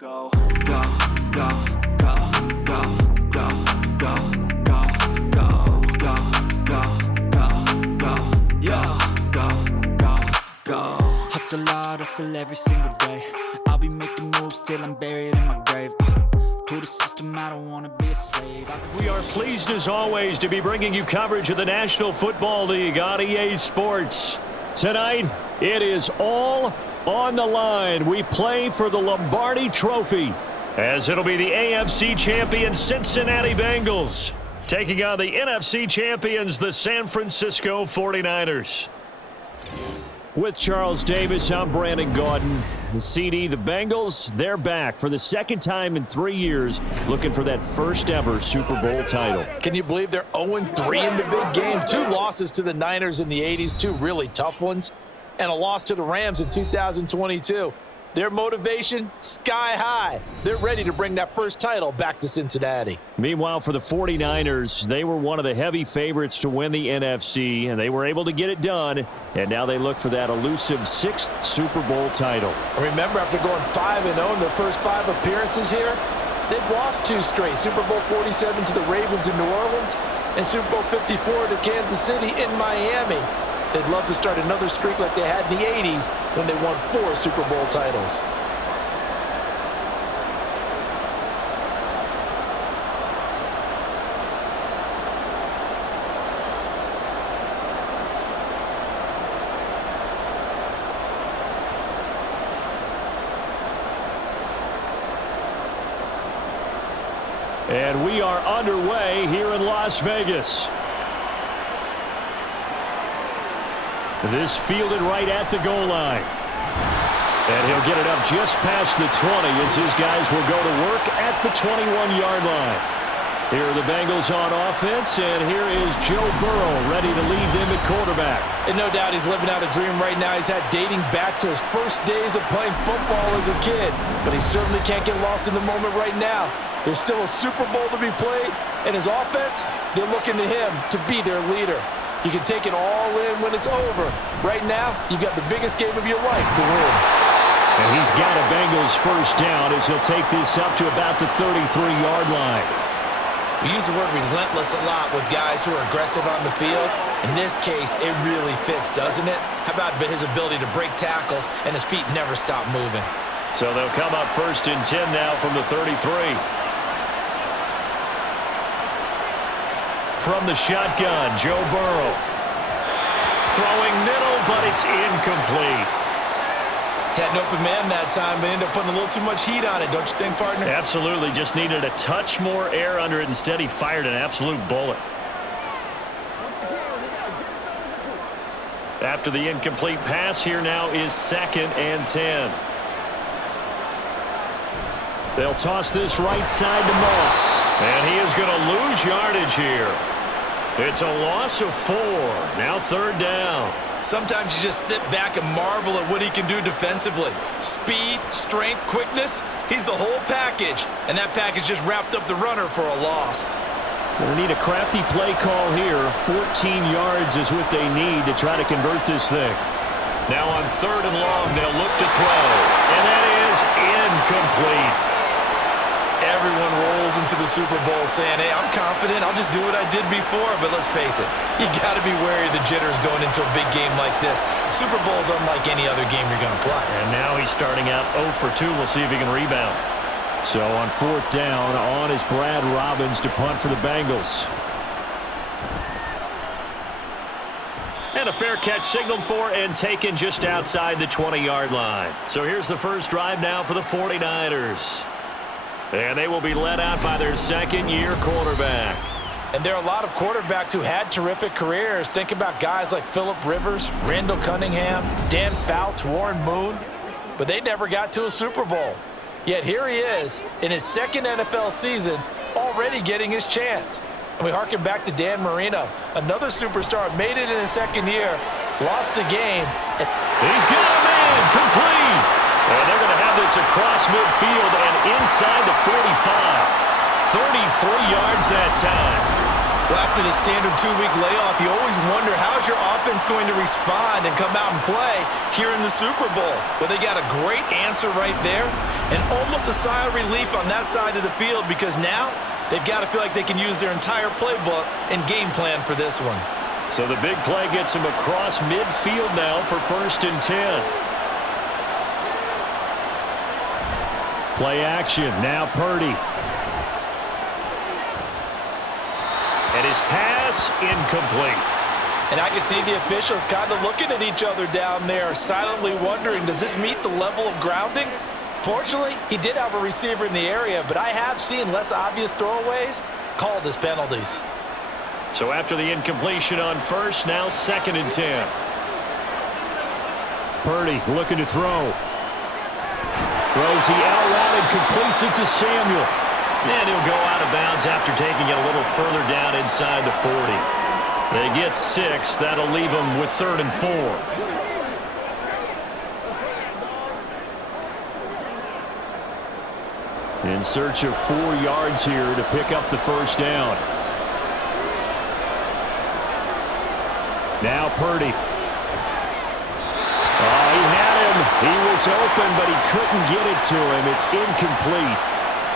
Go, go, go, go, go, go, go, go, go, go, go, go, go, yeah, go, go, go. Hustle hard, hustle every single day. I'll be making moves till I'm buried in my grave. To the system, I don't want to be a slave. We are pleased as always to be bringing you coverage of the National Football League on EA Sports. Tonight, it is all on the line. We play for the Lombardi Trophy, as it'll be the AFC champion Cincinnati Bengals taking on the NFC champions, the San Francisco 49ers. With Charles Davis, I'm Brandon Gaudin. The CD, the Bengals, they're back for the second time in 3 years, looking for that first ever Super Bowl title. Can you believe they're 0-3 in the big game? 2 losses to the Niners in the 80s, 2 really tough ones, and a loss to the Rams in 2022. Their motivation, sky high. They're ready to bring that first title back to Cincinnati. Meanwhile, for the 49ers, they were one of the heavy favorites to win the NFC, and they were able to get it done, and now they look for that elusive 6th Super Bowl title. Remember, after going 5-0 in their first 5 appearances here, they've lost 2 straight. Super Bowl 47 to the Ravens in New Orleans, and Super Bowl 54 to Kansas City in Miami. They'd love to start another streak like they had in the 80s when they won 4 Super Bowl titles. And we are underway here in Las Vegas. This fielded right at the goal line. And he'll get it up just past the 20 as his guys will go to work at the 21-yard line. Here are the Bengals on offense, and here is Joe Burrow ready to lead them at quarterback. And no doubt he's living out a dream right now. He's had dating back to his first days of playing football as a kid. But he certainly can't get lost in the moment right now. There's still a Super Bowl to be played, and his offense, they're looking to him to be their leader. You can take it all in when it's over. Right now, you've got the biggest game of your life to win. And he's got a Bengals first down as he'll take this up to about the 33-yard line. We use the word relentless a lot with guys who are aggressive on the field. In this case, it really fits, doesn't it? How about his ability to break tackles and his feet never stop moving? So they'll come up 1st and 10 now from the 33. From the shotgun, Joe Burrow. Throwing middle, but it's incomplete. Had an open man that time, but ended up putting a little too much heat on it, don't you think, partner? Absolutely. Just needed a touch more air under it. Instead, he fired an absolute bullet. After the incomplete pass, here now is 2nd and 10. They'll toss this right side to Moss. And he is going to lose yardage here. It's a loss of 4. Now 3rd down. Sometimes you just sit back and marvel at what he can do defensively. Speed, strength, quickness, he's the whole package. And that package just wrapped up the runner for a loss. They need a crafty play call here. 14 yards is what they need to try to convert this thing. Now on 3rd and long, they'll look to throw. And that is incomplete. Everyone rolls into the Super Bowl saying, hey, I'm confident, I'll just do what I did before. But let's face it, you got to be wary of the jitters going into a big game like this. Super Bowl is unlike any other game you're going to play. And now he's starting out 0 for 2. We'll see if he can rebound. So on 4th down, on is Brad Robbins to punt for the Bengals. And a fair catch signaled for and taken just outside the 20-yard line. So here's the first drive now for the 49ers. And they will be led out by their 2nd-year quarterback. And there are a lot of quarterbacks who had terrific careers. Think about guys like Phillip Rivers, Randall Cunningham, Dan Fouts, Warren Moon. But they never got to a Super Bowl. Yet here he is in his 2nd NFL season, already getting his chance. And we harken back to Dan Marino, another superstar, made it in his 2nd year, lost the game. He's got a man, complete. And they're going to have this across midfield and inside the 45. 33 yards that time. Well, after the standard 2-week layoff, you always wonder how's your offense going to respond and come out and play here in the Super Bowl. Well, they got a great answer right there and almost a sigh of relief on that side of the field because now they've got to feel like they can use their entire playbook and game plan for this one. So the big play gets him across midfield now for 1st and 10. Play action. Now Purdy. And his pass incomplete. And I can see the officials kind of looking at each other down there, silently wondering, does this meet the level of grounding? Fortunately, he did have a receiver in the area, but I have seen less obvious throwaways called as penalties. So after the incompletion on 1st, now 2nd and 10. Purdy looking to throw. Throws the out route and completes it to Samuel. And he'll go out of bounds after taking it a little further down inside the 40. They get 6. That'll leave them with 3rd and 4. In search of 4 yards here to pick up the 1st down. Now Purdy. Oh, he had him. He was open, but he couldn't get it to him. It's incomplete.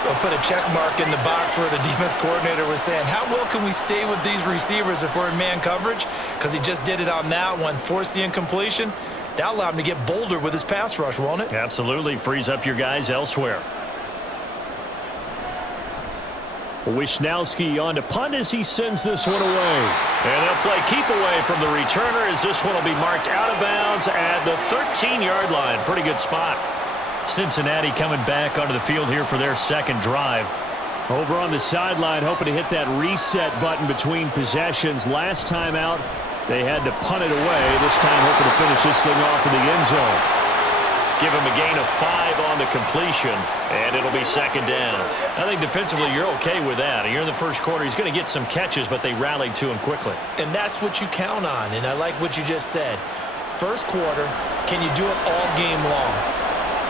They'll put a check mark in the box where the defense coordinator was saying, how well can we stay with these receivers if we're in man coverage? Because he just did it on that one, forced the incompletion. That allowed him to get bolder with his pass rush, won't it? Absolutely. Frees up your guys elsewhere. Wishnowski on to punt as he sends this one away. And they'll play keep away from the returner as this one will be marked out of bounds at the 13-yard line. Pretty good spot. Cincinnati coming back onto the field here for their 2nd drive. Over on the sideline, hoping to hit that reset button between possessions. Last time out, they had to punt it away. This time hoping to finish this thing off in the end zone. Give him a gain of 5 on the completion, and it'll be 2nd down. I think defensively you're okay with that. Here in the 1st quarter, he's going to get some catches, but they rallied to him quickly. And that's what you count on, and I like what you just said. 1st quarter, can you do it all game long?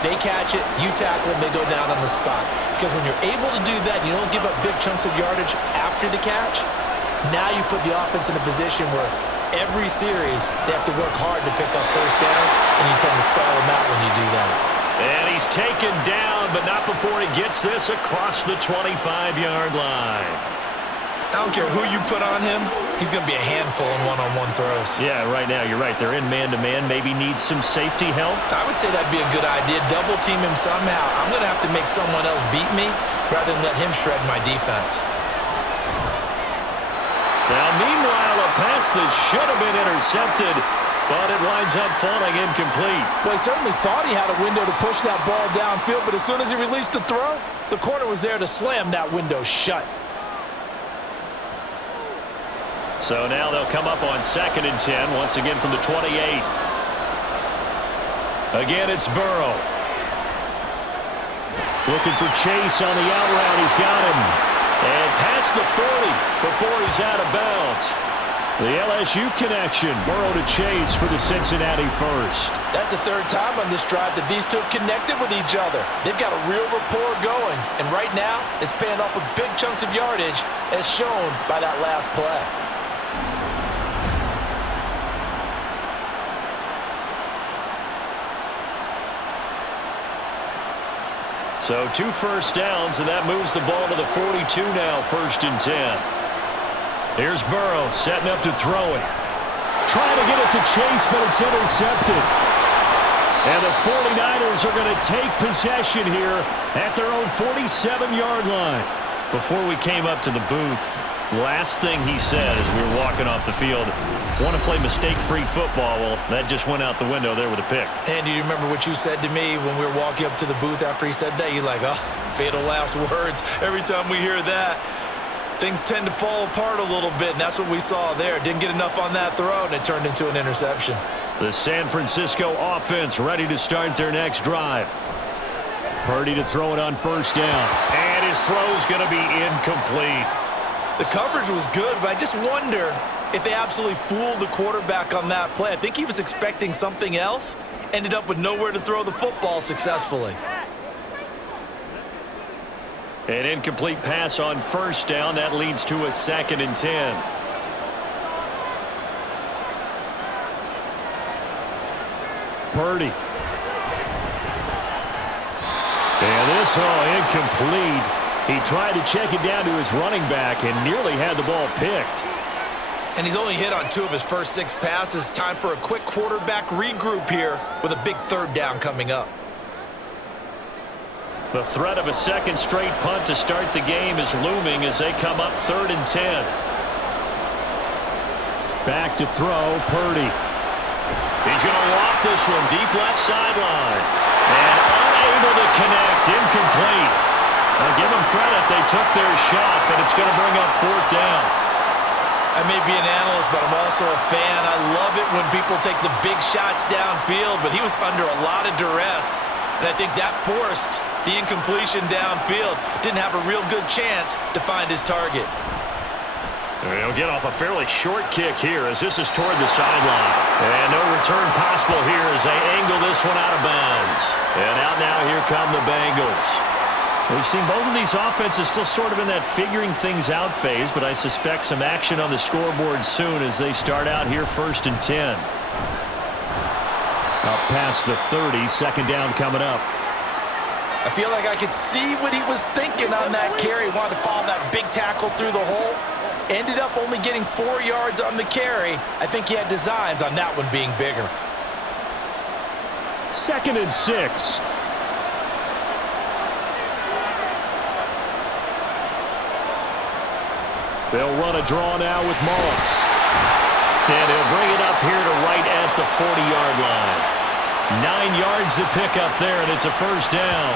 They catch it, you tackle them, they go down on the spot. Because when you're able to do that, you don't give up big chunks of yardage after the catch, now you put the offense in a position where every series they have to work hard to pick up 1st downs, and you tend to stall them out when you do that. And he's taken down, but not before he gets this across the 25-yard line. I don't care who you put on him, he's going to be a handful in one-on-one throws. Yeah, right now, you're right. They're in man-to-man. Maybe need some safety help. I would say that'd be a good idea. Double team him somehow. I'm going to have to make someone else beat me rather than let him shred my defense. Now, meanwhile, a pass that should have been intercepted, but it winds up falling incomplete. Well, he certainly thought he had a window to push that ball downfield, but as soon as he released the throw, the corner was there to slam that window shut. So now they'll come up on 2nd and 10, once again from the 28. Again, it's Burrow. Looking for Chase on the out route. He's got him. And past the 40 before he's out of bounds. The LSU connection. Burrow to Chase for the Cincinnati 1st. That's the 3rd time on this drive that these two have connected with each other. They've got a real rapport going. And right now, it's paying off with big chunks of yardage, as shown by that last play. So 2 first downs, and that moves the ball to the 42 now, 1st and 10. Here's Burrow setting up to throw it. Trying to get it to Chase, but it's intercepted. And the 49ers are going to take possession here at their own 47-yard line. Before we came up to the booth, last thing he said as we were walking off the field, want to play mistake-free football. Well, that just went out the window there with a pick. And do you remember what you said to me when we were walking up to the booth after he said that? You're like, oh, fatal last words. Every time we hear that, things tend to fall apart a little bit, and that's what we saw there. Didn't get enough on that throw, and it turned into an interception. The San Francisco offense ready to start their next drive. Purdy to throw it on 1st down. And his throw's going to be incomplete. The coverage was good, but I just wonder if they absolutely fooled the quarterback on that play. I think he was expecting something else, ended up with nowhere to throw the football successfully. An incomplete pass on first down. That leads to a 2nd and 10. Purdy. And this incomplete. He tried to check it down to his running back and nearly had the ball picked. And he's only hit on 2 of his first 6 passes. Time for a quick quarterback regroup here with a big 3rd down coming up. The threat of a 2nd straight punt to start the game is looming as they come up 3rd and 10. Back to throw, Purdy. He's going to loft this one deep left sideline. And unable to connect, incomplete. I'll give them credit, they took their shot, but it's going to bring up 4th down. I may be an analyst, but I'm also a fan. I love it when people take the big shots downfield, but he was under a lot of duress, and I think that forced the incompletion downfield. Didn't have a real good chance to find his target. He'll get off a fairly short kick here as this is toward the sideline. And no return possible here as they angle this one out of bounds. And out now, here come the Bengals. We've seen both of these offenses still sort of in that figuring things out phase, but I suspect some action on the scoreboard soon as they start out here 1st and 10. Up past the 30, 2nd down coming up. I feel like I could see what he was thinking on that carry. Wanted to follow that big tackle through the hole. Ended up only getting 4 yards on the carry. I think he had designs on that one being bigger. 2nd and 6. They'll run a draw now with Moss. And he'll bring it up here to right at the 40-yard line. 9 yards to pick up there, and it's a 1st down.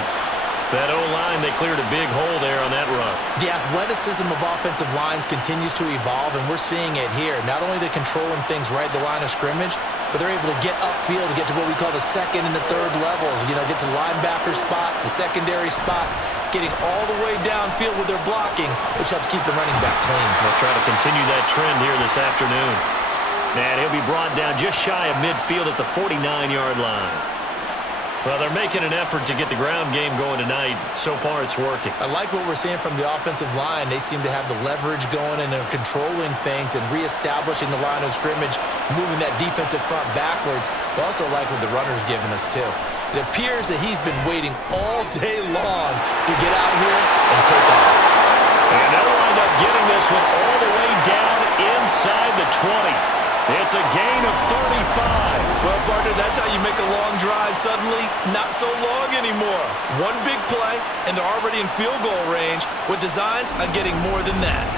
That O-line, they cleared a big hole there on that run. The athleticism of offensive lines continues to evolve, and we're seeing it here. Not only they're controlling things right at the line of scrimmage, but they're able to get upfield to get to what we call the 2nd and the 3rd levels. You know, get to linebacker spot, the secondary spot, getting all the way downfield with their blocking, which helps keep the running back clean. They'll try to continue that trend here this afternoon. And he'll be brought down just shy of midfield at the 49-yard line. Well, they're making an effort to get the ground game going tonight. So far, it's working. I like what we're seeing from the offensive line. They seem to have the leverage going, and they're controlling things and reestablishing the line of scrimmage, moving that defensive front backwards. But also like what the runner's giving us, too. It appears that he's been waiting all day long to get out here and take off. And they'll wind up getting this one all the way down inside the 20. It's a gain of 35. Well, partner, that's how you make a long drive suddenly not so long anymore. One big play, and they're already in field goal range with designs on getting more than that.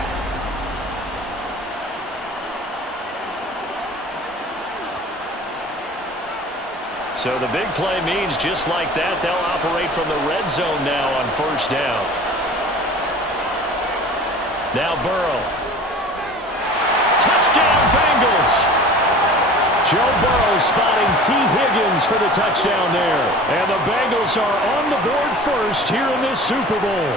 So the big play means just like that, they'll operate from the red zone now on 1st down. Now Burrow. Touchdown, Bengals! Joe Burrow spotting T. Higgins for the touchdown there. And the Bengals are on the board first here in this Super Bowl.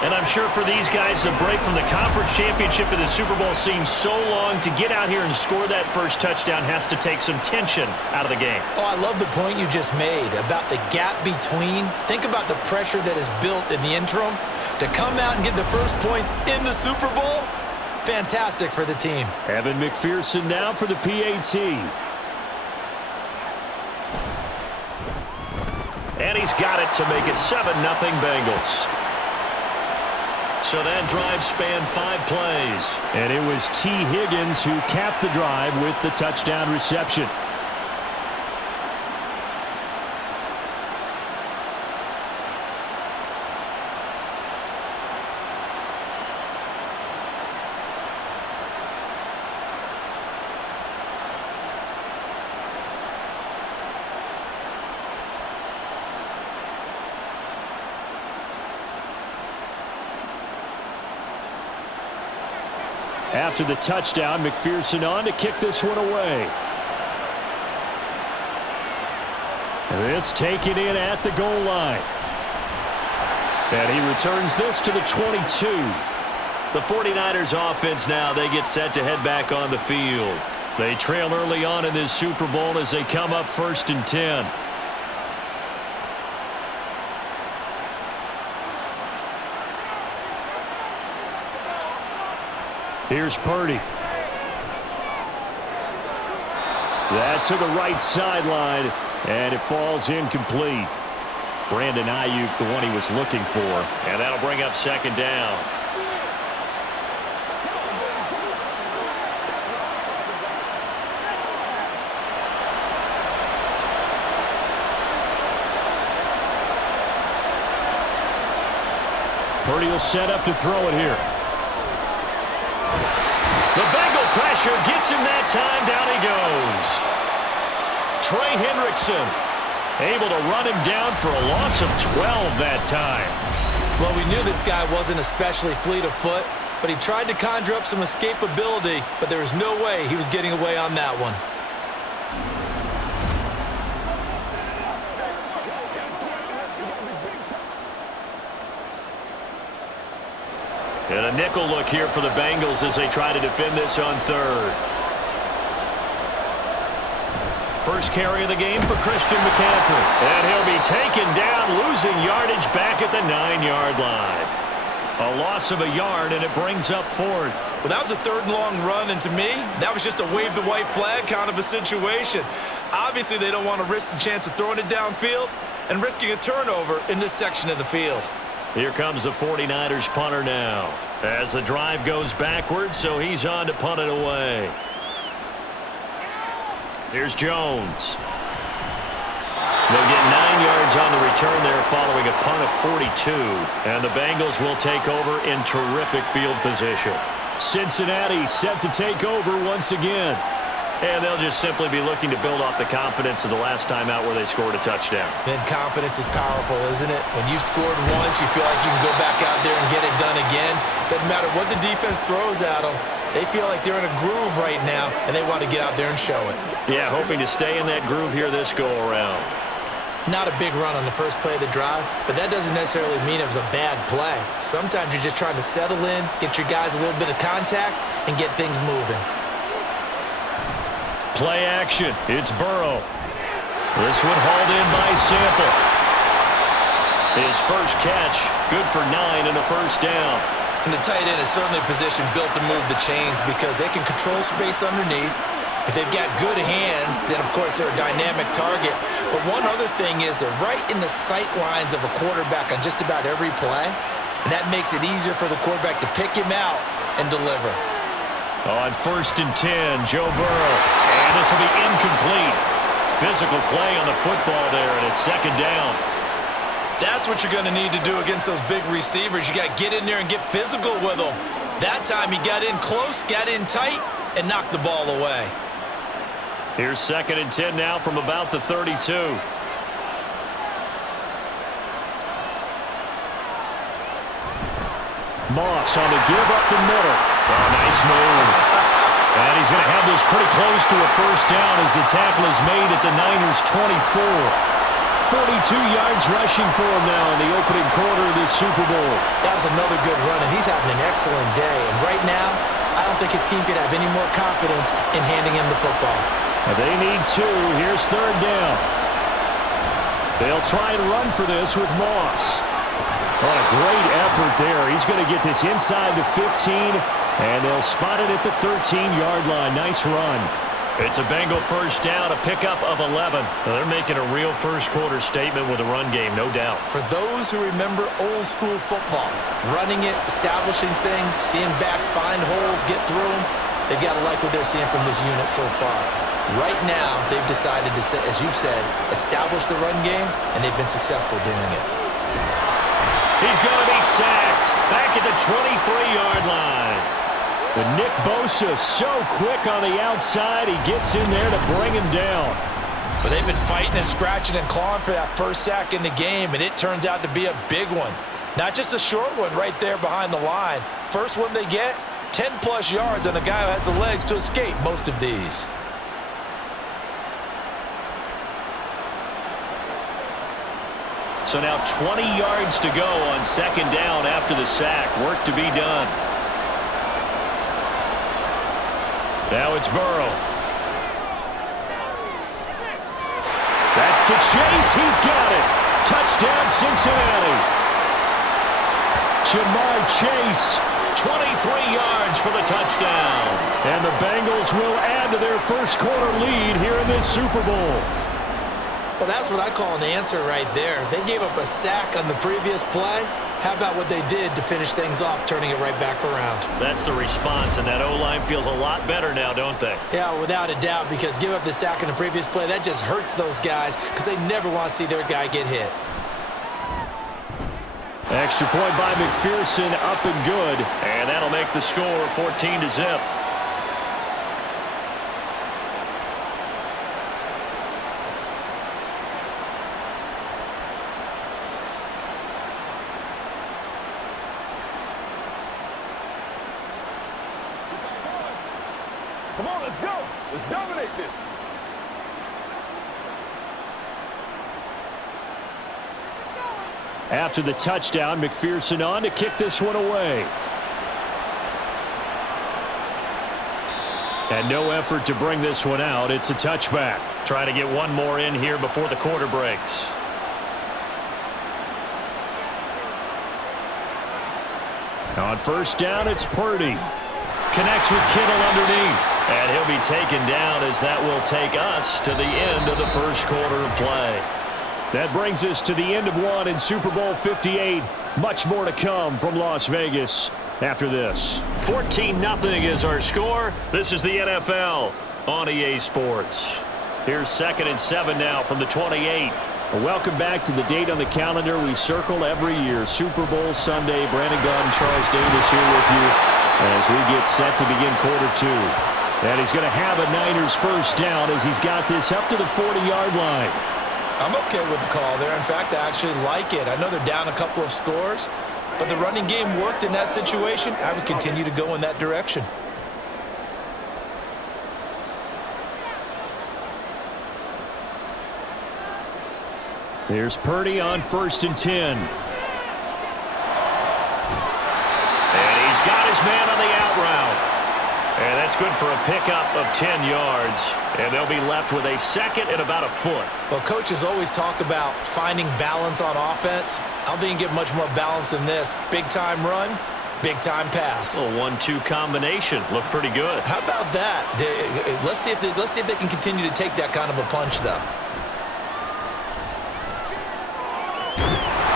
And I'm sure for these guys, the break from the conference championship to the Super Bowl seems so long. To get out here and score that first touchdown has to take some tension out of the game. Oh, I love the point you just made about the gap between. Think about the pressure that is built in the interim. To come out and get the first points in the Super Bowl, fantastic for the team. Evan McPherson now for the PAT. And he's got it to make it 7-0 Bengals. So that drive spanned 5 plays. And it was T. Higgins who capped the drive with the touchdown reception. After the touchdown, McPherson on to kick this one away. This taken in at the goal line. And he returns this to the 22. The 49ers offense now, they get set to head back on the field. They trail early on in this Super Bowl as they come up 1st and 10. Here's Purdy. That's to the right sideline, and it falls incomplete. Brandon Aiyuk, the one he was looking for, and that'll bring up second down. Purdy will set up to throw it here. The Bengal pressure gets him that time. Down he goes. Trey Hendrickson able to run him down for a loss of 12 that time. Well, we knew this guy wasn't especially fleet of foot, but he tried to conjure up some escapability, but there was no way he was getting away on that one. And a nickel look here for the Bengals as they try to defend this on third. First carry of the game for Christian McCaffrey. And he'll be taken down, losing yardage back at the 9-yard line. A loss of a yard, and it brings up fourth. Well, that was a third and long run, and to me, that was just a wave the white flag kind of a situation. Obviously, they don't want to risk the chance of throwing it downfield and risking a turnover in this section of the field. Here comes the 49ers punter now. As the drive goes backwards, so he's on to punt it away. Here's Jones. They'll get 9 yards on the return there following a punt of 42. And the Bengals will take over in terrific field position. Cincinnati set to take over once again. And they'll just simply be looking to build off the confidence of the last time out where they scored a touchdown. And confidence is powerful, isn't it? When you've scored once, you feel like you can go back out there and get it done again. Doesn't matter what the defense throws at them. They feel like they're in a groove right now, and they want to get out there and show it. Yeah, hoping to stay in that groove here this go-around. Not a big run on the first play of the drive, but that doesn't necessarily mean it was a bad play. Sometimes you're just trying to settle in, get your guys a little bit of contact, and get things moving. Play action. It's Burrow. This one hauled in by Sample. His first catch, good for 9 and a first down. And the tight end is certainly a position built to move the chains because they can control space underneath. If they've got good hands, then of course they're a dynamic target. But one other thing is they're right in the sight lines of a quarterback on just about every play. And that makes it easier for the quarterback to pick him out and deliver. On 1st and 10, Joe Burrow. And this will be incomplete. Physical play on the football there, and it's second down. That's what you're going to need to do against those big receivers. You got to get in there and get physical with them. That time he got in close, got in tight, and knocked the ball away. Here's 2nd and 10 now from about the 32. Moss on the give up the middle. Oh, nice move. And he's going to have this pretty close to a first down as the tackle is made at the Niners' 24. 42 yards rushing for him now in the opening quarter of this Super Bowl. That was another good run, and he's having an excellent day. And right now, I don't think his team could have any more confidence in handing him the football. They need 2. Here's 3rd down. They'll try and run for this with Moss. What a great effort there. He's going to get this inside the 15, and they'll spot it at the 13-yard line. Nice run. It's a Bengal first down, a pickup of 11. They're making a real first-quarter statement with a run game, no doubt. For those who remember old-school football, running it, establishing things, seeing backs find holes, get through them, they've got to like what they're seeing from this unit so far. Right now, they've decided to, as you've said, establish the run game, and they've been successful doing it. He's going to be sacked back at the 23-yard line. But Nick Bosa so quick on the outside, he gets in there to bring him down. But they've been fighting and scratching and clawing for that first sack in the game, and it turns out to be a big one. Not just a short one right there behind the line. First one they get, 10-plus yards, and the guy who has the legs to escape most of these. So now 20 yards to go on 2nd down after the sack. Work to be done. Now it's Burrow. That's to Chase. He's got it. Touchdown, Cincinnati. Jamar Chase 23 yards for the touchdown. And the Bengals will add to their first quarter lead here in this Super Bowl. Well, that's what I call an answer right there. They gave up a sack on the previous play. How about what they did to finish things off, turning it right back around? That's the response, and that O-line feels a lot better now, don't they? Yeah, without a doubt, because give up the sack on the previous play, that just hurts those guys because they never want to see their guy get hit. Extra point by McPherson, up and good. And that'll make the score 14-0. Come on, let's go. Let's dominate this. After the touchdown, McPherson on to kick this one away. And no effort to bring this one out. It's a touchback. Trying to get one more in here before the quarter breaks. On first down, it's Purdy. Connects with Kittle underneath. And he'll be taken down as that will take us to the end of the first quarter of play. That brings us to the end of one in Super Bowl 58. Much more to come from Las Vegas after this. 14-0 is our score. This is the NFL on EA Sports. Here's 2nd and 7 now from the 28. Welcome back to the date on the calendar we circle every year. Super Bowl Sunday. Brandon Gunn, Charles Davis here with you as we get set to begin quarter two. And he's going to have a Niners first down as he's got this up to the 40-yard line. I'm okay with the call there. In fact, I actually like it. I know they're down a couple of scores, but the running game worked in that situation. I would continue to go in that direction. Here's Purdy on 1st and 10. And he's got his man on the out route. And that's good for a pickup of 10 yards. And they'll be left with a second and about a foot. Well, coaches always talk about finding balance on offense. I don't think you can get much more balance than this. Big-time run, big-time pass. A 1-2 combination. Looked pretty good. How about that? Let's see if they can continue to take that kind of a punch, though.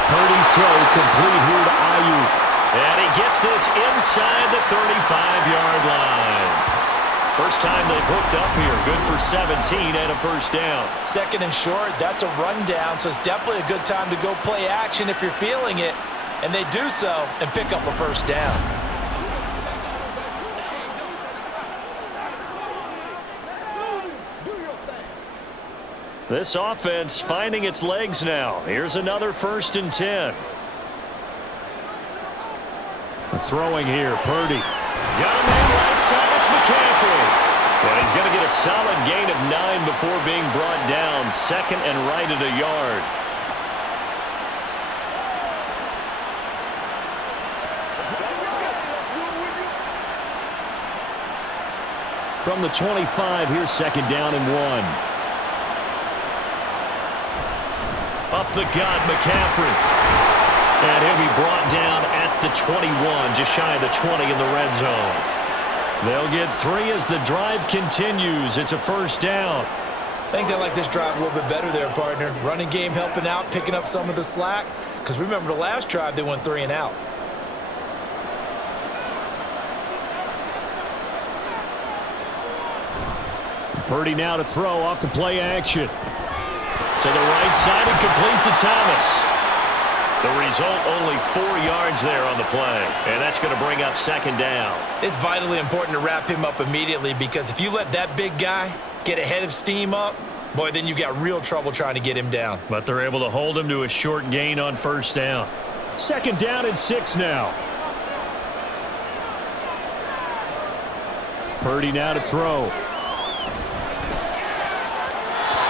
Purdy's throw complete here to Aiyuk. And he gets this inside the 35-yard line. First time they've hooked up here. Good for 17 and a first down. 2nd and short, that's a rundown, so it's definitely a good time to go play action if you're feeling it. And they do so and pick up a first down. This offense finding its legs now. Here's another 1st and 10. Throwing here, Purdy. Got a man right side, it's McCaffrey. And he's going to get a solid gain of 9 before being brought down. 2nd and right at a yard. From the 25, here's 2nd down and 1. Up the gut, McCaffrey. And he'll be brought down at the 21, just shy of the 20 in the red zone. They'll get 3 as the drive continues. It's a first down. I think they like this drive a little bit better there, partner. Running game helping out, picking up some of the slack. Because remember, the last drive, they went 3 and out. Purdy now to throw off the play action. To the right side and complete to Thomas. The result, only 4 yards there on the play. And that's going to bring up 2nd down. It's vitally important to wrap him up immediately because if you let that big guy get ahead of steam up, boy, then you've got real trouble trying to get him down. But they're able to hold him to a short gain on first down. 2nd down and 6 now. Purdy now to throw.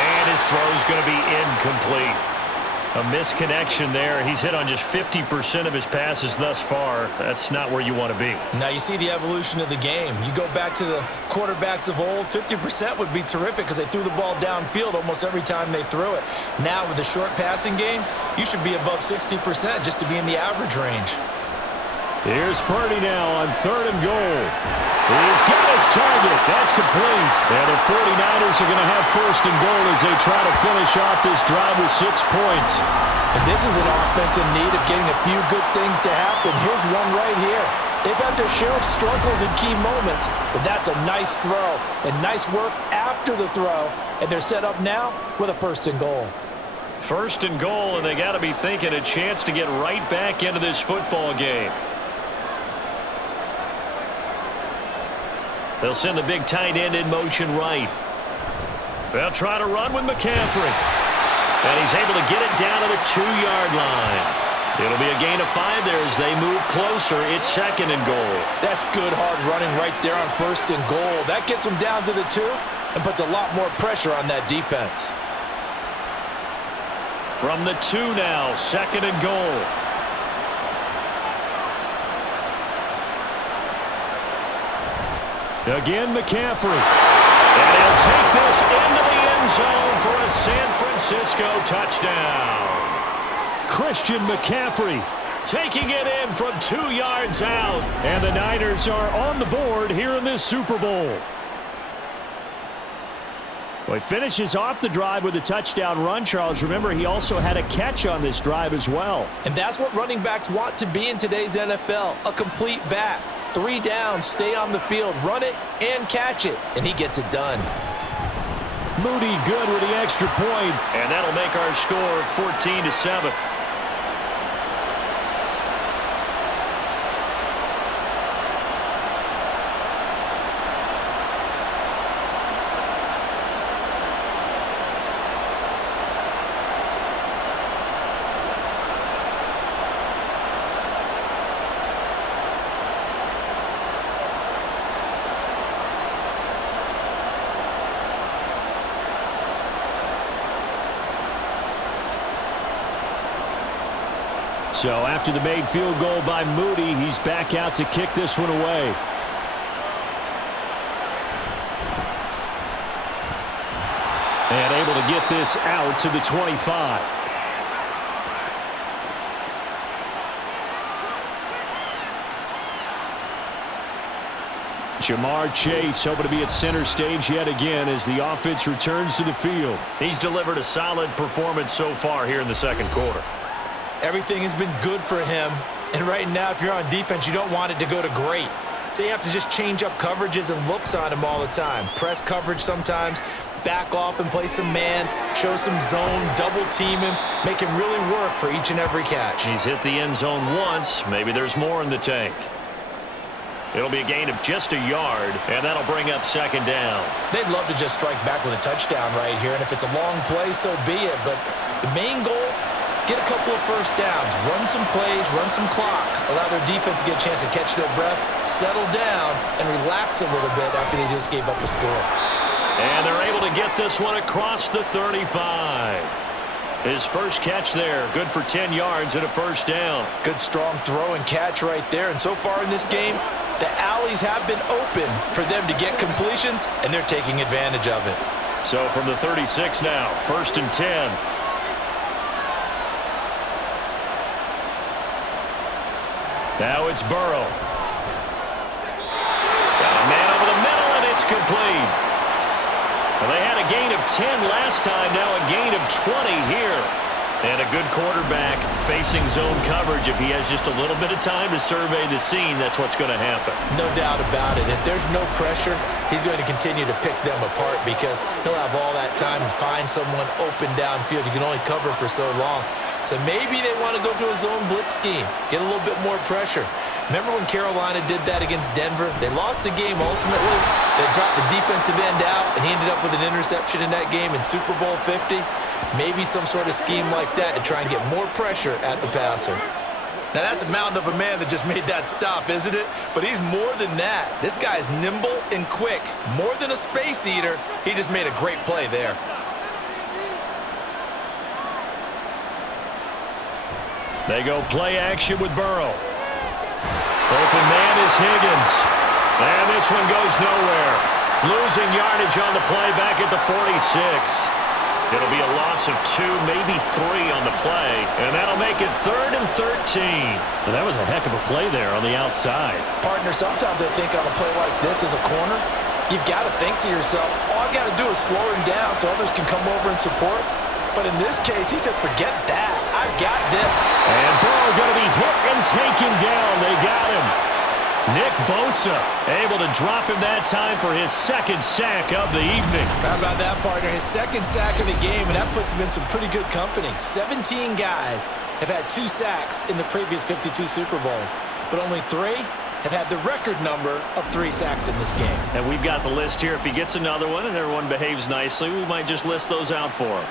And his throw's going to be incomplete. A misconnection there. He's hit on just 50% of his passes thus far. That's not where you want to be. Now you see the evolution of the game. You go back to the quarterbacks of old, 50% would be terrific because they threw the ball downfield almost every time they threw it. Now with the short passing game, you should be above 60% just to be in the average range. Here's Purdy now on 3rd and goal. He's got his target. That's complete. And the 49ers are going to have 1st and goal as they try to finish off this drive with 6 points. And this is an offense in need of getting a few good things to happen. Here's one right here. They've had their share of struggles in key moments, but that's a nice throw and nice work after the throw. And they're set up now with a 1st and goal. 1st and goal, and they got to be thinking a chance to get right back into this football game. They'll send the big tight end in motion right. They'll try to run with McCaffrey. And he's able to get it down to the 2-yard line. It'll be a gain of 5 there as they move closer. It's 2nd and goal. That's good hard running right there on 1st and goal. That gets them down to the 2 and puts a lot more pressure on that defense. From the 2 now, 2nd and goal. Again, McCaffrey. And he'll take this into the end zone for a San Francisco touchdown. Christian McCaffrey taking it in from 2 yards out. And the Niners are on the board here in this Super Bowl. Well, he finishes off the drive with a touchdown run, Charles. Remember, he also had a catch on this drive as well. And that's what running backs want to be in today's NFL, a complete back. 3 downs, stay on the field, run it, and catch it. And he gets it done. Moody good with the extra point, and that'll make our score 14-7. So after the made field goal by Moody, he's back out to kick this one away. And able to get this out to the 25. Jamar Chase hoping to be at center stage yet again as the offense returns to the field. He's delivered a solid performance so far here in the 2nd quarter. Everything has been good for him. And right now, if you're on defense, you don't want it to go to great. So you have to just change up coverages and looks on him all the time. Press coverage sometimes, back off and play some man, show some zone, double team him, make him really work for each and every catch. He's hit the end zone once. Maybe there's more in the tank. It'll be a gain of just a yard, and that'll bring up 2nd down. They'd love to just strike back with a touchdown right here, and if it's a long play, so be it. But the main goal, get a couple of 1st downs, run some plays, run some clock, allow their defense to get a chance to catch their breath, settle down, and relax a little bit after they just gave up a score. And they're able to get this one across the 35. His first catch there, good for 10 yards and a 1st down. Good strong throw and catch right there. And so far in this game, the alleys have been open for them to get completions, and they're taking advantage of it. So from the 36 now, 1st and 10. Now it's Burrow. Got a man over the middle, and it's complete. Well, they had a gain of 10 last time, now a gain of 20 here. And a good quarterback facing zone coverage. If he has just a little bit of time to survey the scene, that's what's going to happen. No doubt about it. If there's no pressure, he's going to continue to pick them apart because he'll have all that time to find someone open downfield. You can only cover for so long. So maybe they want to go to a zone blitz scheme, get a little bit more pressure. Remember when Carolina did that against Denver? They lost the game ultimately. They dropped the defensive end out, and he ended up with an interception in that game in Super Bowl 50. Maybe some sort of scheme like that to try and get more pressure at the passer. Now, that's a mountain of a man that just made that stop, isn't it? But he's more than that. This guy's nimble and quick. More than a space eater, he just made a great play there. They go play action with Burrow. Open man is Higgins. And this one goes nowhere. Losing yardage on the play back at the 46. It'll be a loss of 2, maybe 3 on the play, and that'll make it 3rd and 13. And that was a heck of a play there on the outside. Partner, sometimes I think on a play like this as a corner, you've got to think to yourself, all I got to do is slow him down so others can come over and support. But in this case, he said, forget that. I've got them. And Burrow going to be hit and taken down. They got him. Nick Bosa able to drop him that time for his 2nd sack of the evening. How about that, partner? His 2nd sack of the game, and that puts him in some pretty good company. 17 guys have had 2 sacks in the previous 52 Super Bowls, but only 3 have had the record number of 3 sacks in this game. And we've got the list here. If he gets another one and everyone behaves nicely, we might just list those out for him.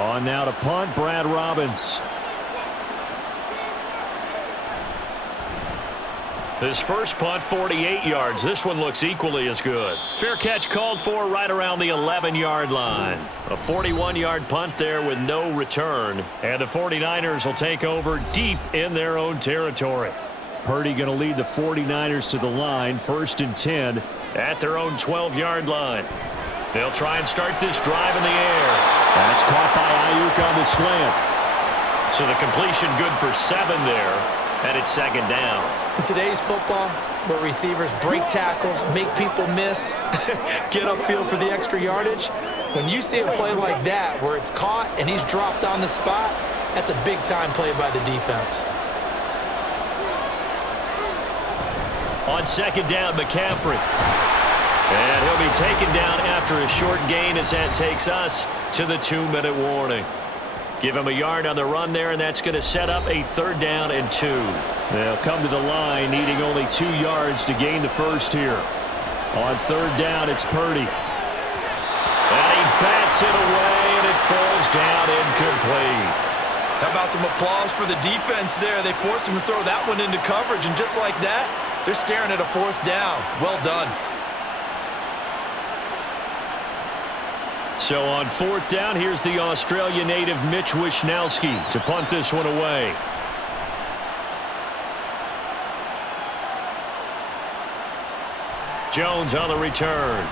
On now to punt, Brad Robbins. His first punt, 48 yards. This one looks equally as good. Fair catch called for right around the 11-yard line. A 41-yard punt there with no return. And the 49ers will take over deep in their own territory. Purdy going to lead the 49ers to the line, 1st and 10 at their own 12-yard line. They'll try and start this drive in the air. That's caught by Aiyuk on the slant. So the completion good for 7 there, and it's 2nd down. In today's football, where receivers break tackles, make people miss, get upfield for the extra yardage, when you see a play like that where it's caught and he's dropped on the spot, that's a big-time play by the defense. On 2nd down, McCaffrey. And he'll be taken down after a short gain as that takes us to the 2-minute warning. Give him a yard on the run there, and that's going to set up a 3rd down and 2. They'll come to the line needing only 2 yards to gain the first here. On 3rd down, it's Purdy. And he bats it away, and it falls down incomplete. How about some applause for the defense there? They forced him to throw that one into coverage, and just like that, they're staring at a 4th down. Well done. So on 4th down, here's the Australia native Mitch Wishnowsky to punt this one away. Jones on the return.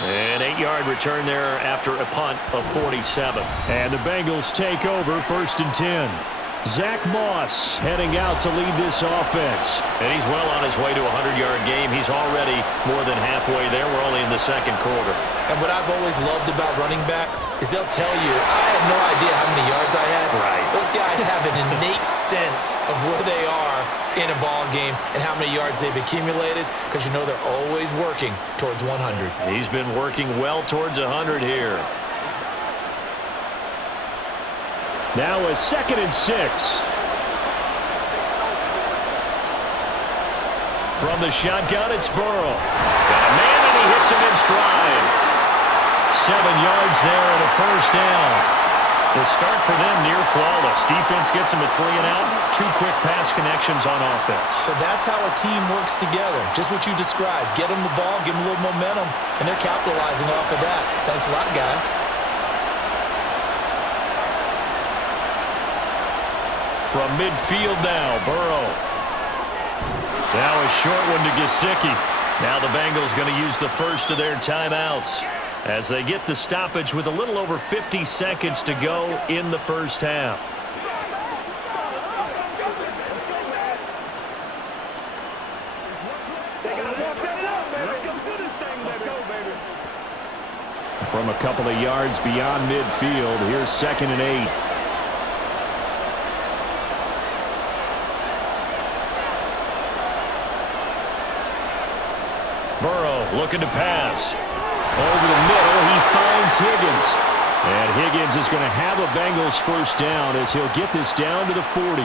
An 8-yard return there after a punt of 47. And the Bengals take over 1st and 10. Zach Moss heading out to lead this offense. And he's well on his way to a 100-yard game. He's already more than halfway there. We're only in the 2nd quarter. And what I've always loved about running backs is they'll tell you, I had no idea how many yards I had. Right. Those guys have an innate sense of where they are in a ball game and how many yards they've accumulated, because you know they're always working towards 100. He's been working well towards 100 here. Now a 2nd and 6. From the shotgun, it's Burrow. Got a man, and he hits him in stride. 7 yards there and a 1st down. The start for them near flawless. Defense gets them a 3 and out. 2 quick pass connections on offense. So that's how a team works together. Just what you described. Get them the ball, give them a little momentum, and they're capitalizing off of that. Thanks a lot, guys. From midfield now, Burrow. Now a short one to Gesicki. Now the Bengals going to use the first of their timeouts as they get the stoppage with a little over 50 seconds to go in the first half. From a couple of yards beyond midfield, here's 2nd and 8. Burrow looking to pass. Over the middle, he finds Higgins. And Higgins is going to have a Bengals 1st down as he'll get this down to the 40.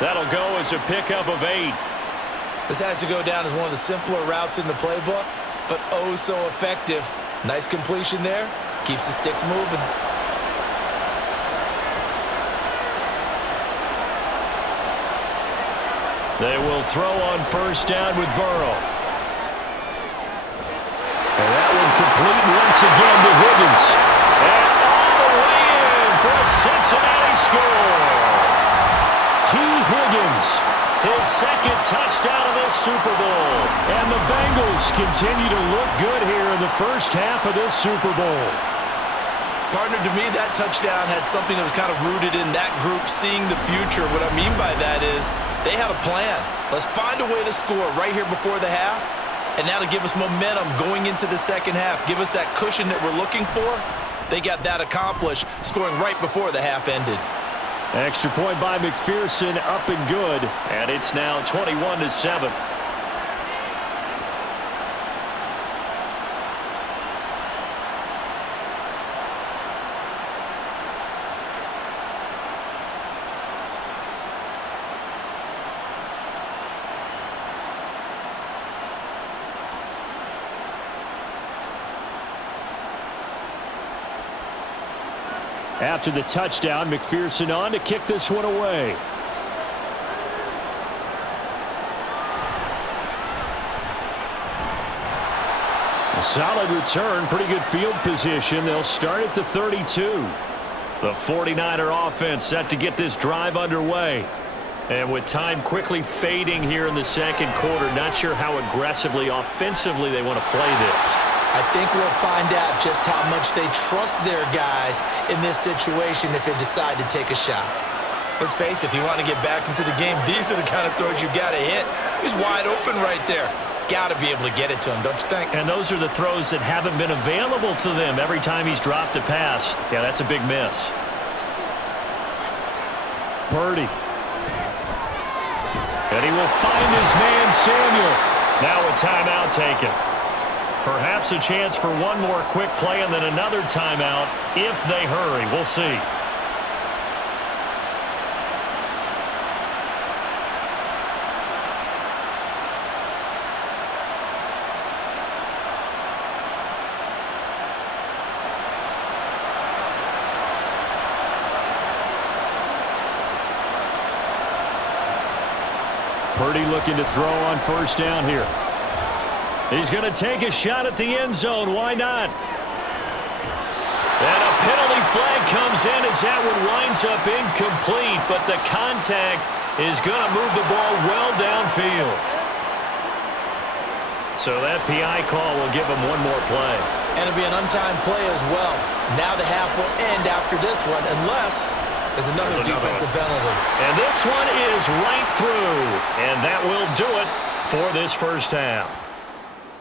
That'll go as a pickup of 8. This has to go down as one of the simpler routes in the playbook, but oh so effective. Nice completion there. Keeps the sticks moving. They will throw on 1st down with Burrow. And that one complete once again to Higgins. And all the way in for a Cincinnati score. T. Higgins, his 2nd touchdown of this Super Bowl. And the Bengals continue to look good here in the first half of this Super Bowl. Partner, to me, that touchdown had something that was kind of rooted in that group seeing the future. What I mean by that is they had a plan. Let's find a way to score right here before the half, and now to give us momentum going into the second half, give us that cushion that we're looking for. They got that accomplished, scoring right before the half ended. Extra point by McPherson, up and good, and it's now 21-7. After the touchdown, McPherson on to kick this one away. A solid return, pretty good field position. They'll start at the 32. The 49er offense set to get this drive underway. And with time quickly fading here in the second quarter, not sure how aggressively, offensively they want to play this. I think we'll find out just how much they trust their guys in this situation if they decide to take a shot. Let's face it, if you want to get back into the game, these are the kind of throws you got to hit. He's wide open right there. Got to be able to get it to him, don't you think? And those are the throws that haven't been available to them every time he's dropped a pass. Yeah, that's a big miss. Purdy. And he will find his man, Samuel. Now a timeout taken. Perhaps a chance for one more quick play and then another timeout if they hurry. We'll see. Purdy looking to throw on first down here. He's going to take a shot at the end zone. Why not? And a penalty flag comes in as that one winds up incomplete, but the contact is going to move the ball well downfield. So that PI call will give him one more play. And it'll be an untimed play as well. Now the half will end after this one, unless there's another defensive penalty. And this one is right through, and that will do it for this first half.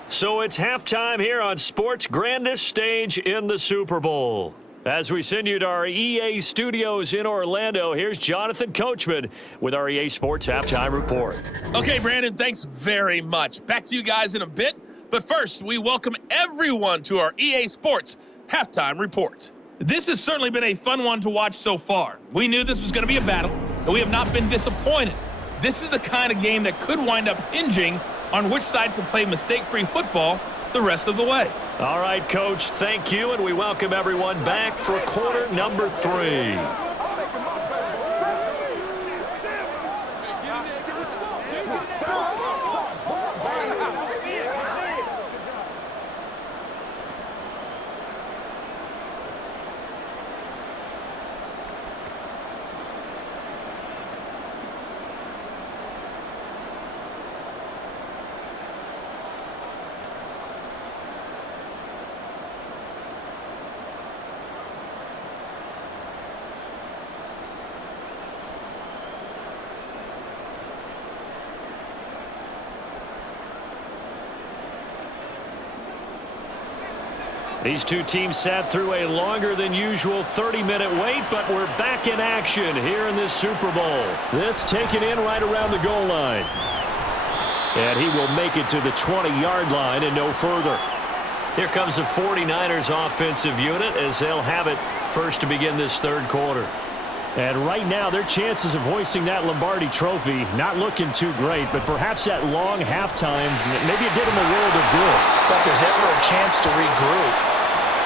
So it's halftime here on sports' grandest stage in the Super Bowl. As we send you to our EA studios in Orlando, here's Jonathan Coachman with our EA Sports Halftime Report. Okay, Brandon, thanks very much. Back to you guys in a bit. But first, we welcome everyone to our EA Sports Halftime Report. This has certainly been a fun one to watch so far. We knew this was going to be a battle, and we have not been disappointed. This is the kind of game that could wind up hinging on which side can play mistake-free football the rest of the way. All right, Coach, thank you, and we welcome everyone back for quarter number 3. These two teams sat through a longer than usual 30-minute wait, but we're back in action here in this Super Bowl. This taken in right around the goal line. And he will make it to the 20-yard line and no further. Here comes the 49ers offensive unit as they'll have it first to begin this third quarter. And right now, their chances of hoisting that Lombardi trophy not looking too great, but perhaps that long halftime, maybe it did them a world of good. But there's ever a chance to regroup.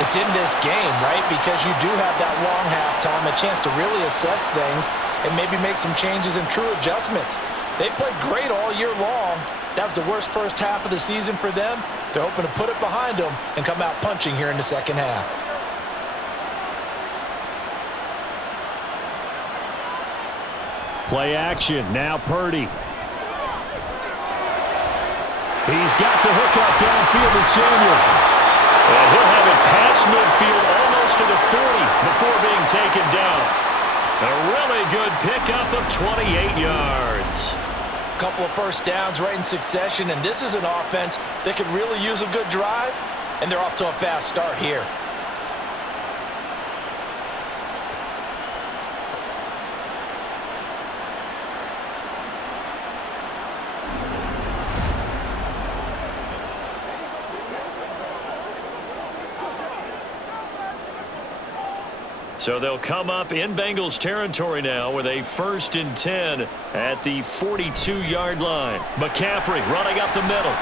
It's in this game, right? Because you do have that long halftime, a chance to really assess things and maybe make some changes and true adjustments. They played great all year long. That was the worst first half of the season for them. They're hoping to put it behind them and come out punching here in the second half. Play action. Now Purdy. He's got the hook up downfield with Samuel. And he'll have it past midfield, almost gets to the 40 before being taken down. A really good pickup of 28 yards. Couple of first downs right in succession, and this is an offense that could really use a good drive, and they're off to a fast start here. So they'll come up in Bengals territory now with a 1st and 10 at the 42-yard line. McCaffrey running up the middle.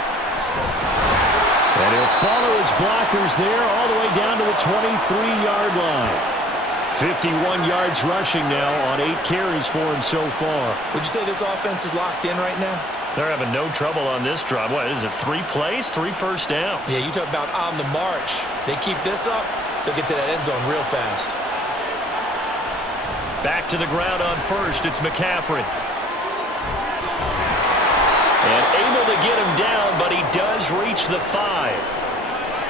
And he'll follow his blockers there all the way down to the 23-yard line. 51 yards rushing now on 8 carries for him so far. Would you say this offense is locked in right now? They're having no trouble on this drive. What is it, 3 plays, 3 first downs? Yeah, you talk about on the march. They keep this up, they'll get to that end zone real fast. Back to the ground on first. It's McCaffrey. And able to get him down, but he does reach the 5.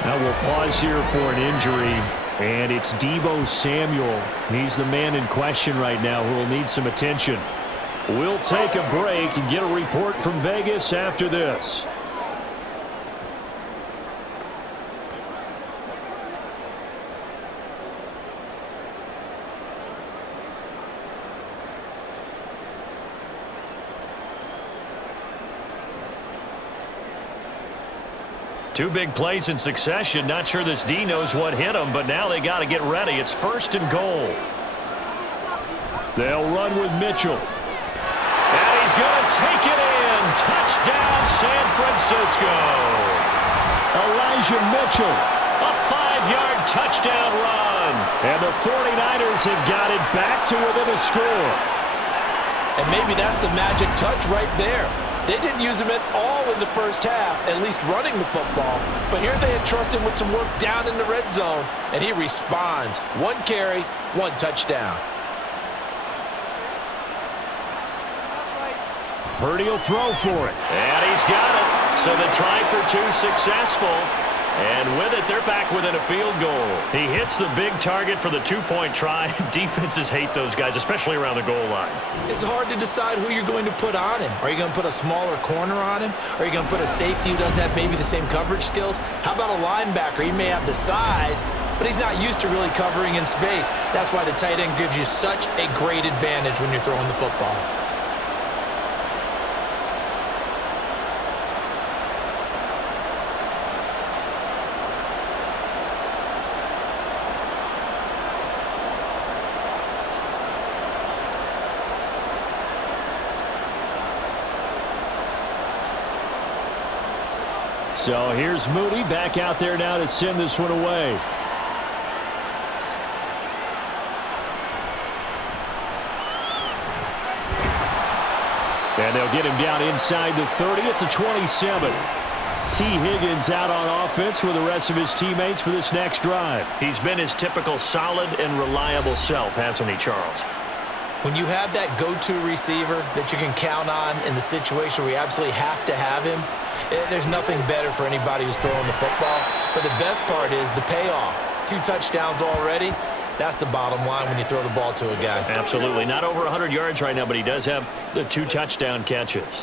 Now we'll pause here for an injury, and it's Deebo Samuel. He's the man in question right now who will need some attention. We'll take a break and get a report from Vegas after this. Two big plays in succession. Not sure this D knows what hit him, but now they got to get ready. It's 1st and goal. They'll run with Mitchell. And he's going to take it in. Touchdown, San Francisco. Elijah Mitchell, a 5-yard touchdown run. And the 49ers have got it back to within a score. And maybe that's the magic touch right there. They didn't use him at all in the first half, at least running the football. But here they entrust him with some work down in the red zone, and he responds. 1 carry, 1 touchdown. Purdy will throw for it. And he's got it. So the try for 2 successful. And with it, they're back within a field goal. He hits the big target for the 2-point try. Defenses hate those guys, especially around the goal line. It's hard to decide who you're going to put on him. Are you going to put a smaller corner on him? Are you going to put a safety who doesn't have maybe the same coverage skills? How about a linebacker? He may have the size, but he's not used to really covering in space. That's why the tight end gives you such a great advantage when you're throwing the football. So here's Moody back out there now to send this one away. And they'll get him down inside the 30 at the 27. T. Higgins out on offense for the rest of his teammates for this next drive. He's been his typical solid and reliable self, hasn't he, Charles? When you have that go-to receiver that you can count on in the situation where you absolutely have to have him, there's nothing better for anybody who's throwing the football. But the best part is the payoff. 2 touchdowns already. That's the bottom line when you throw the ball to a guy. Absolutely. Not over 100 yards right now, but he does have the 2 touchdown catches.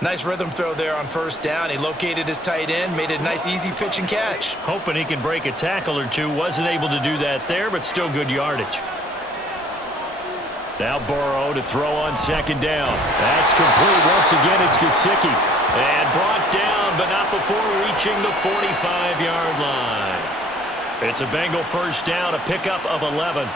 Nice rhythm throw there on first down. He located his tight end, made a nice easy pitch and catch. Hoping he can break a tackle or two. Wasn't able to do that there, but still good yardage. Now Burrow to throw on second down. That's complete. Once again, it's Gesicki. And brought down, but not before reaching the 45-yard line. It's a Bengal first down, a pickup of 11.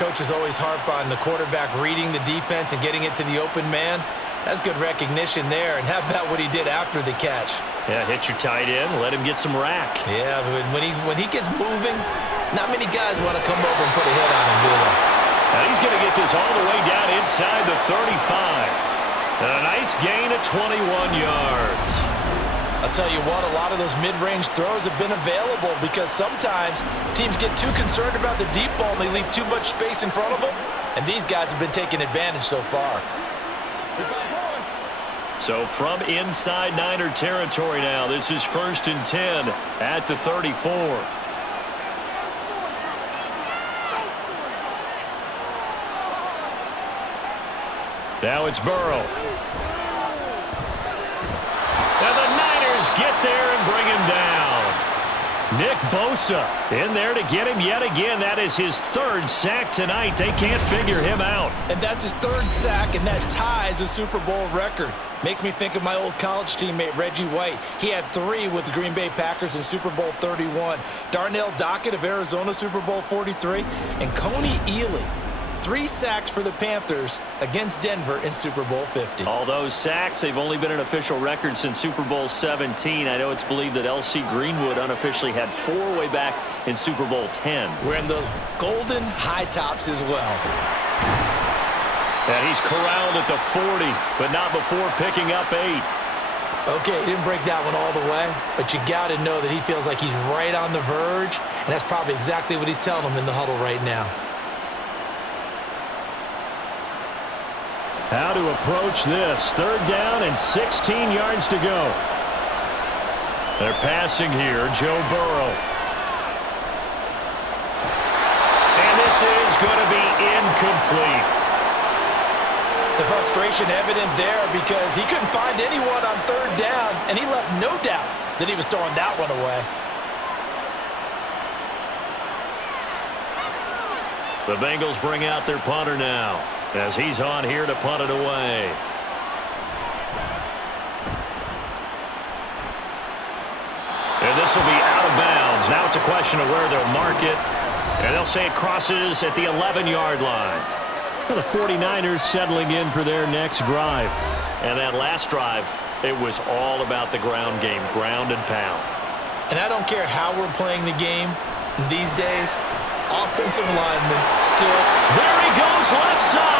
Coaches always harp on the quarterback reading the defense and getting it to the open man. That's good recognition there. And how about what he did after the catch? Yeah, hit your tight end, let him get some rack. Yeah, when he gets moving, not many guys want to come over and put a hit on him, do they? Now he's going to get this all the way down inside the 35. A nice gain of 21 yards. I'll tell you what, a lot of those mid-range throws have been available because sometimes teams get too concerned about the deep ball and they leave too much space in front of them, and these guys have been taking advantage so far. So from inside Niner territory now, this is 1st and 10 at the 34. Now it's Burrow. And the Niners get there and bring him down. Nick Bosa in there to get him yet again. That is his third sack tonight. They can't figure him out. And that's his third sack, and that ties a Super Bowl record. Makes me think of my old college teammate, Reggie White. He had 3 with the Green Bay Packers in Super Bowl 31. Darnell Dockett of Arizona, Super Bowl 43. And Coney Ealy, 3 sacks for the Panthers against Denver in Super Bowl 50. All those sacks, they've only been an official record since Super Bowl 17. I know it's believed that L.C. Greenwood unofficially had 4 way back in Super Bowl 10. Wearing those golden high tops as well. And he's corralled at the 40, but not before picking up 8. Okay, he didn't break that one all the way, but you got to know that he feels like he's right on the verge, and that's probably exactly what he's telling them in the huddle right now. How to approach this. 3rd down and 16 yards to go. They're passing here, Joe Burrow. And this is going to be incomplete. The frustration evident there because he couldn't find anyone on 3rd down, and he left no doubt that he was throwing that one away. The Bengals bring out their punter now as he's on here to punt it away. And this will be out of bounds. Now it's a question of where they'll mark it. And they'll say it crosses at the 11-yard line. Well, the 49ers settling in for their next drive. And that last drive, it was all about the ground game, ground and pound. And I don't care how we're playing the game these days, offensive linemen still. There he goes, left side.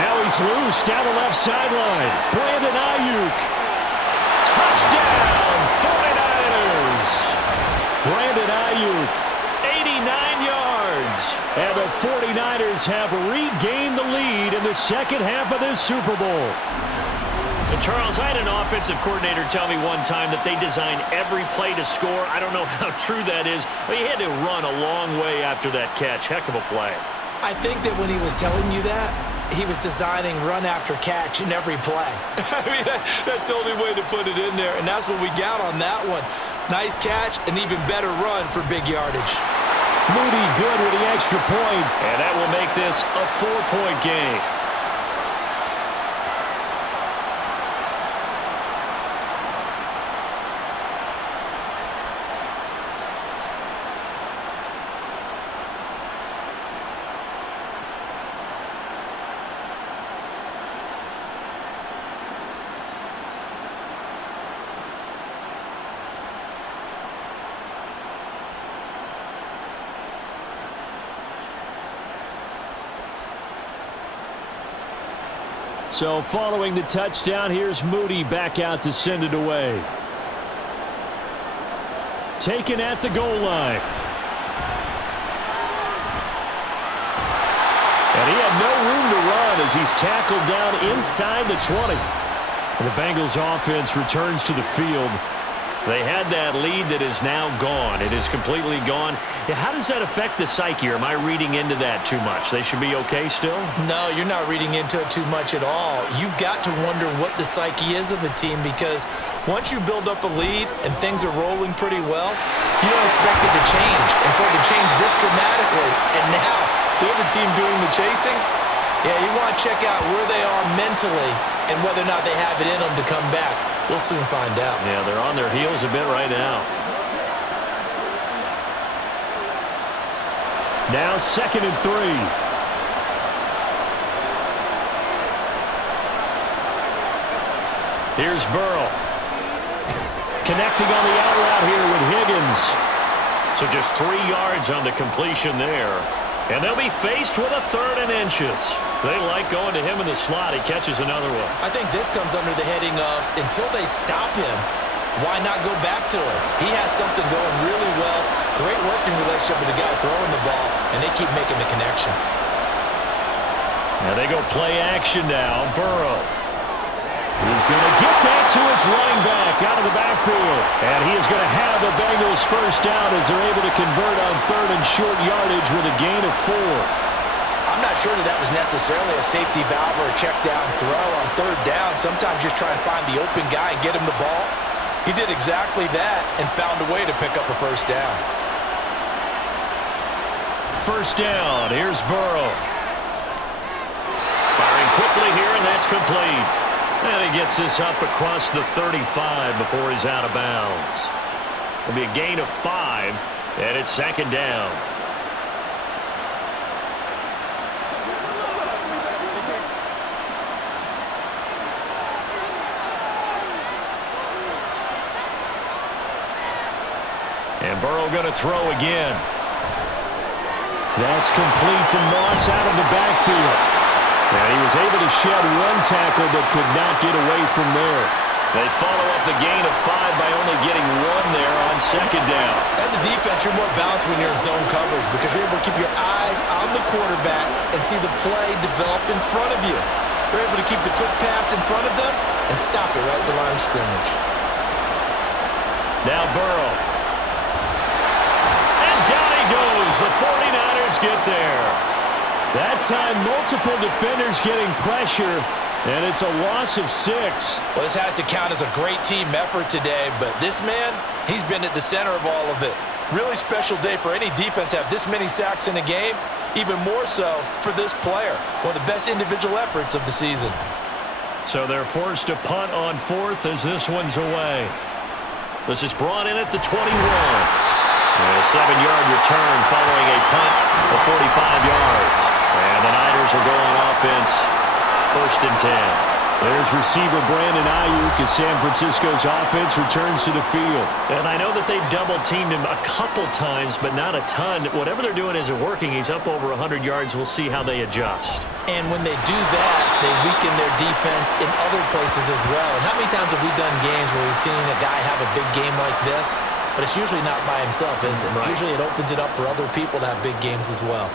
Now he's loose down the left sideline. Brandon Aiyuk. Touchdown, 49ers. Brandon Aiyuk, 89 yards. And the 49ers have regained the lead in the second half of this Super Bowl. Well, Charles, I had an offensive coordinator tell me one time that they design every play to score. I don't know how true that is, but he had to run a long way after that catch. Heck of a play. I think that when he was telling you that, he was designing run after catch in every play. I mean, that's the only way to put it in there, and that's what we got on that one. Nice catch, an even better run for big yardage. Moody good with the extra point, and that will make this a 4-point game. So following the touchdown, here's Moody back out to send it away. Taken at the goal line. And he had no room to run as he's tackled down inside the 20. And the Bengals offense returns to the field. They had that lead that is now gone. It is completely gone. How does that affect the psyche? Or am I reading into that too much? They should be okay still? No, you're not reading into it too much at all. You've got to wonder what the psyche is of a team because once you build up a lead and things are rolling pretty well, you don't expect it to change. And for it to change this dramatically, and now they're the team doing the chasing, yeah, you want to check out where they are mentally and whether or not they have it in them to come back. We'll soon find out. Yeah, they're on their heels a bit right now. Now 2nd and 3. Here's Burrow. Connecting on the out route here with Higgins. So just 3 yards on the completion there. And they'll be faced with a 3rd and inches. They like going to him in the slot. He catches another one. I think this comes under the heading of until they stop him, why not go back to him? He has something going really well. Great working relationship with the guy throwing the ball, and they keep making the connection. Now they go play action now. Burrow. He's going to get that to his running back out of the backfield. And he is going to have the Bengals first down as they're able to convert on 3rd and short yardage with a gain of 4. I'm not sure that was necessarily a safety valve or a check down throw on third down. Sometimes just try and find the open guy and get him the ball. He did exactly that and found a way to pick up a first down. First down, here's Burrow. Firing quickly here, and that's complete. And he gets this up across the 35 before he's out of bounds. It'll be a gain of 5, and it's second down. And Burrow going to throw again. That's complete to Moss out of the backfield. And he was able to shed one tackle but could not get away from there. They follow up the gain of 5 by only getting 1 there on second down. As a defense, you're more balanced when you're in zone coverage because you're able to keep your eyes on the quarterback and see the play develop in front of you. They're able to keep the quick pass in front of them and stop it right at the line of scrimmage. Now Burrow. Down he goes. The 49ers get there. That time, multiple defenders getting pressure, and it's a loss of 6. Well, this has to count as a great team effort today, but this man, he's been at the center of all of it. Really special day for any defense to have this many sacks in a game, even more so for this player. One of the best individual efforts of the season. So they're forced to punt on 4th as this one's away. This is brought in at the 21. And a 7-yard return following a punt of 45 yards. And the Niners are going offense, 1st and 10. There's receiver Brandon Aiyuk as San Francisco's offense returns to the field. And I know that they've double-teamed him a couple times, but not a ton. Whatever they're doing isn't working. He's up over 100 yards. We'll see how they adjust. And when they do that, they weaken their defense in other places as well. And how many times have we done games where we've seen a guy have a big game like this? But it's usually not by himself, is it? Right. Usually it opens it up for other people to have big games as well.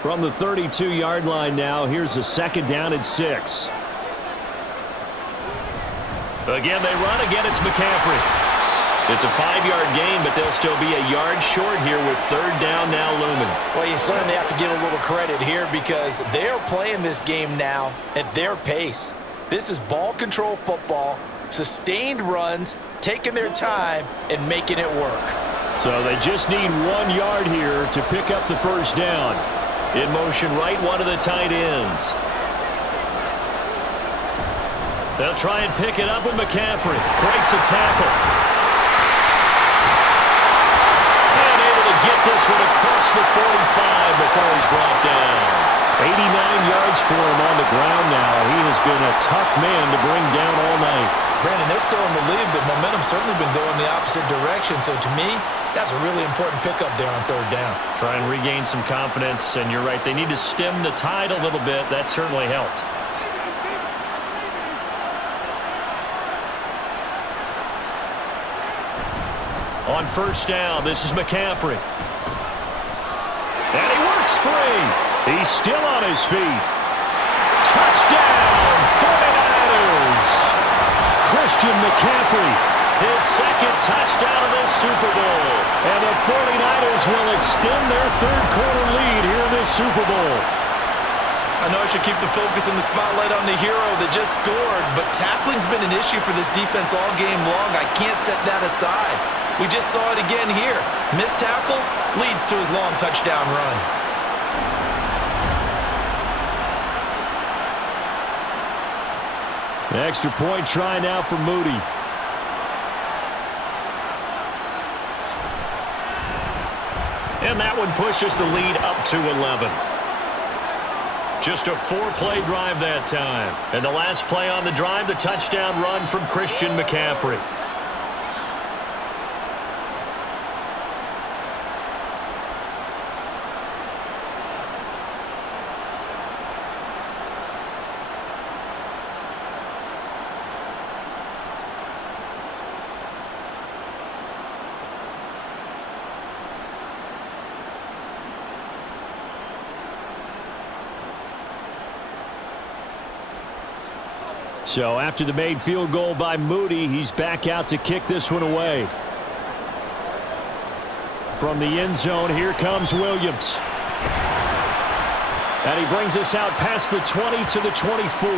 From the 32-yard line now, here's a second down and 6. Again, they run. Again, it's McCaffrey. It's a 5-yard gain, but they'll still be a yard short here with third down now looming. Well, you certainly have to give a little credit here because they are playing this game now at their pace. This is ball control football, sustained runs, taking their time, and making it work. So they just need 1 yard here to pick up the first down. In motion right, one of the tight ends. They'll try and pick it up with McCaffrey. Breaks a tackle. And able to get this one across the 45 before he's brought down. 89 yards for him on the ground now. He has been a tough man to bring down all night. Brandon, they're still in the lead, but momentum's certainly been going the opposite direction. So to me, that's a really important pickup there on third down. Try and regain some confidence, and you're right. They need to stem the tide a little bit. That certainly helped. On first down, this is McCaffrey. And he works free. He's still on his feet. Touchdown, 49ers. Christian McCaffrey, his second touchdown of this Super Bowl. And the 49ers will extend their third-quarter lead here in this Super Bowl. I know I should keep the focus and the spotlight on the hero that just scored, but tackling's been an issue for this defense all game long. I can't set that aside. We just saw it again here. Missed tackles leads to his long touchdown run. The extra point try now for Moody. And that one pushes the lead up to 11. Just a 4-play drive that time. And the last play on the drive, the touchdown run from Christian McCaffrey. So after the made field goal by Moody, he's back out to kick this one away. From the end zone, here comes Williams. And he brings us out past the 20 to the 24.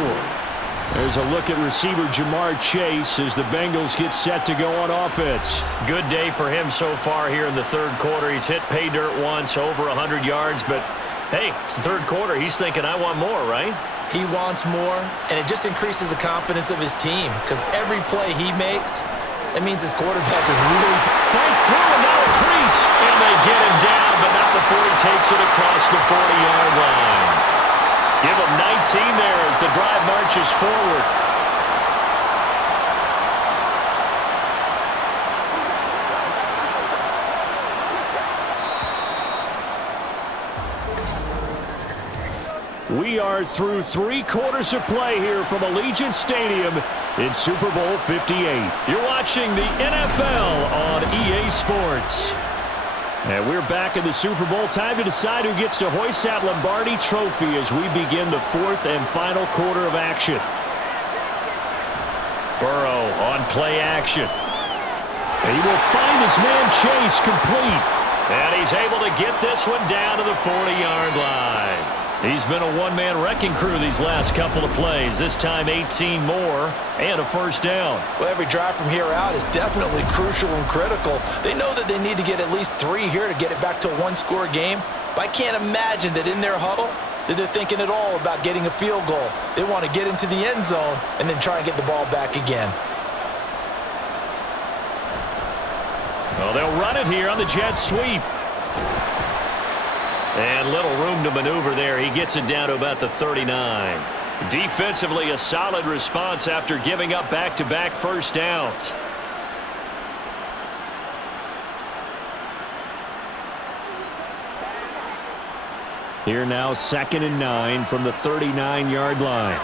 There's a look at receiver Jamar Chase as the Bengals get set to go on offense. Good day for him so far here in the third quarter. He's hit pay dirt once, over 100 yards, but hey, it's the third quarter. He's thinking, I want more, right? He wants more, and it just increases the confidence of his team because every play he makes, that means his quarterback is really... Fights through and now a crease. And they get him down, but not before he takes it across the 40-yard line. Give him 19 there as the drive marches forward. We are through 3 quarters of play here from Allegiant Stadium in Super Bowl 58. You're watching the NFL on EA Sports. And we're back in the Super Bowl. Time to decide who gets to hoist that Lombardi trophy as we begin the 4th and final quarter of action. Burrow on play action. And he will find his man Chase complete. And he's able to get this one down to the 40-yard line. He's been a one-man wrecking crew these last couple of plays. This time 18 more and a first down. Well, every drive from here out is definitely crucial and critical. They know that they need to get at least 3 here to get it back to a one-score game. But I can't imagine that in their huddle that they're thinking at all about getting a field goal. They want to get into the end zone and then try and get the ball back again. Well, they'll run it here on the jet sweep. And little room to maneuver there. He gets it down to about the 39. Defensively, a solid response after giving up back-to-back first downs. Here now, 2nd and 9 from the 39-yard line.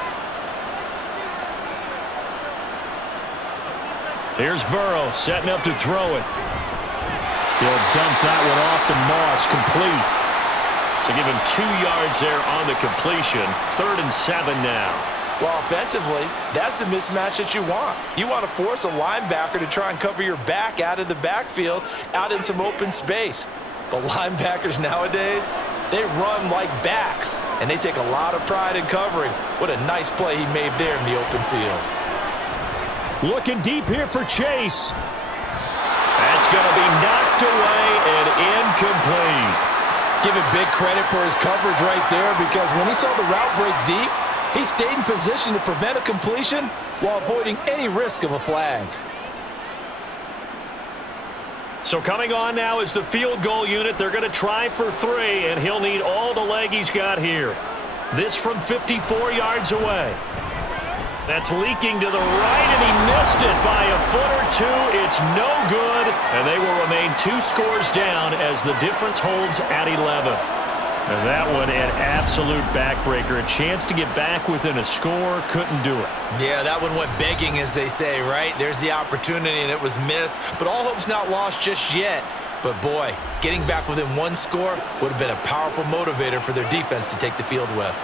Here's Burrow setting up to throw it. He'll dump that one off to Moss, complete. So give him 2 yards there on the completion. 3rd and 7 now. Well, offensively, that's the mismatch that you want. You want to force a linebacker to try and cover your back out of the backfield, out in some open space. The linebackers nowadays, they run like backs, and they take a lot of pride in covering. What a nice play he made there in the open field. Looking deep here for Chase. That's going to be knocked away and incomplete. Give him big credit for his coverage right there because when he saw the route break deep, he stayed in position to prevent a completion while avoiding any risk of a flag. So coming on now is the field goal unit. They're going to try for 3, and he'll need all the leg he's got here. This from 54 yards away. That's leaking to the right, and he missed it by a foot or 2. It's no good, and they will remain 2 scores down as the difference holds at 11. And that one an absolute backbreaker. A chance to get back within a score, couldn't do it. Yeah, that one went begging, as they say, right? There's the opportunity, and it was missed. But all hope's not lost just yet. But, boy, getting back within 1 score would have been a powerful motivator for their defense to take the field with.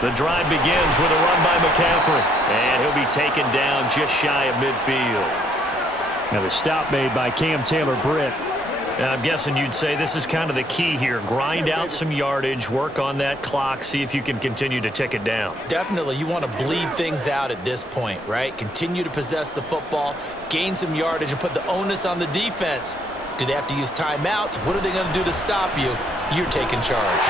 The drive begins with a run by McCaffrey, and he'll be taken down just shy of midfield. Now the stop made by Cam Taylor-Britt. I'm guessing you'd say this is kind of the key here. Grind out some yardage, work on that clock, see if you can continue to tick it down. Definitely, you want to bleed things out at this point, right? Continue to possess the football, gain some yardage, and put the onus on the defense. Do they have to use timeouts? What are they going to do to stop you? You're taking charge.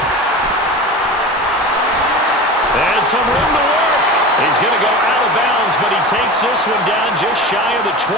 And some room to work. He's going to go out of bounds, but he takes this one down just shy of the 20.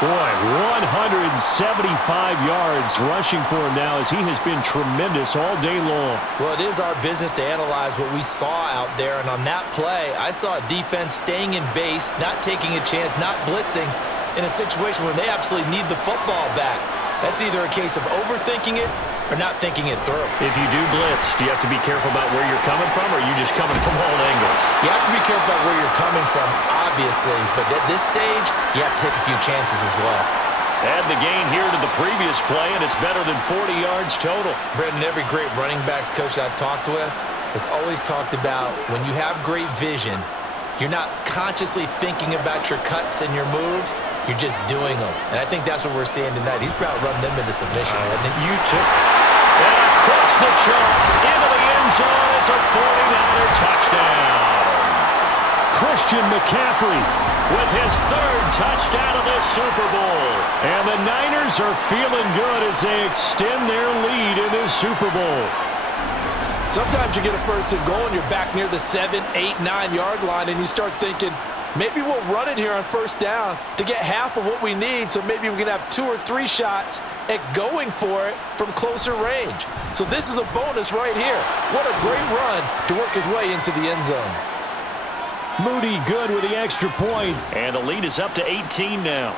Boy, 175 yards rushing for him now as he has been tremendous all day long. Well, it is our business to analyze what we saw out there, and on that play, I saw a defense staying in base, not taking a chance, not blitzing, in a situation where they absolutely need the football back. That's either a case of overthinking it or not thinking it through. If you do blitz, do you have to be careful about where you're coming from, or are you just coming from all angles? You have to be careful about where you're coming from, obviously, but at this stage, you have to take a few chances as well. Add the gain here to the previous play, and it's better than 40 yards total. Brendan, every great running backs coach I've talked with has always talked about when you have great vision, You're not consciously thinking about your cuts and your moves. You're just doing them. And I think that's what we're seeing tonight. He's about to run them into submission, hasn't he? You took and across the chalk into the end zone. It's a 49er touchdown. Christian McCaffrey with his third touchdown of this Super Bowl. And the Niners are feeling good as they extend their lead in this Super Bowl. Sometimes you get a first and goal and you're back near the 7, 8, 9-yard line and you start thinking, maybe we'll run it here on first down to get half of what we need, so maybe we can have 2 or 3 shots at going for it from closer range. So this is a bonus right here. What a great run to work his way into the end zone. Moody good with the extra point. And the lead is up to 18 now.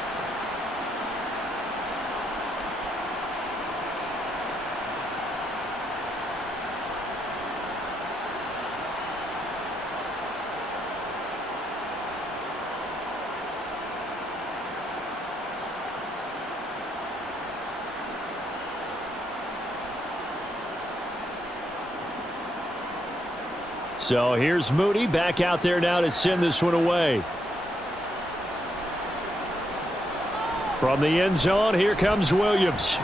So here's Moody back out there now to send this one away. From the end zone, here comes Williams.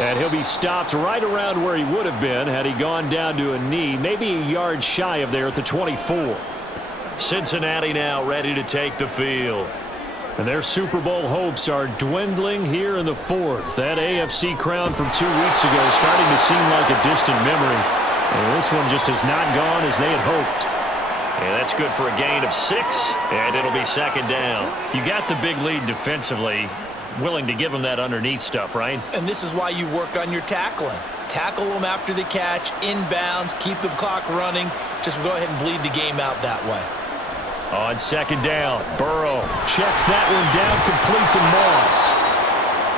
And he'll be stopped right around where he would have been had he gone down to a knee, maybe a yard shy of there at the 24. Cincinnati now ready to take the field. And their Super Bowl hopes are dwindling here in the fourth. That AFC crown from 2 weeks ago starting to seem like a distant memory. And this one just has not gone as they had hoped. And that's good for a gain of 6, and it'll be second down. You got the big lead defensively, willing to give them that underneath stuff, right? And this is why you work on your tackling. Tackle them after the catch, inbounds, keep the clock running. Just go ahead and bleed the game out that way. On second down, Burrow checks that one down, complete to Moss.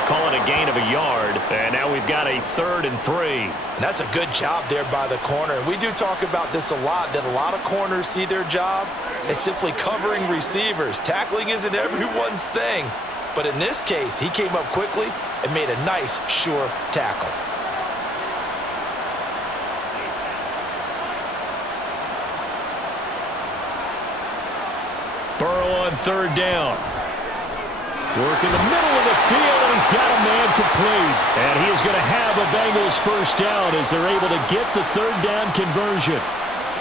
Call it a gain of a yard, and now we've got a 3rd and 3. And that's a good job there by the corner. And we do talk about this a lot, that a lot of corners see their job as simply covering receivers. Tackling isn't everyone's thing. But in this case, he came up quickly and made a nice, sure tackle. Burrow on 3rd down. Work in the middle of the field, and he's got a man complete. And he is going to have a Bengals first down as they're able to get the 3rd down conversion.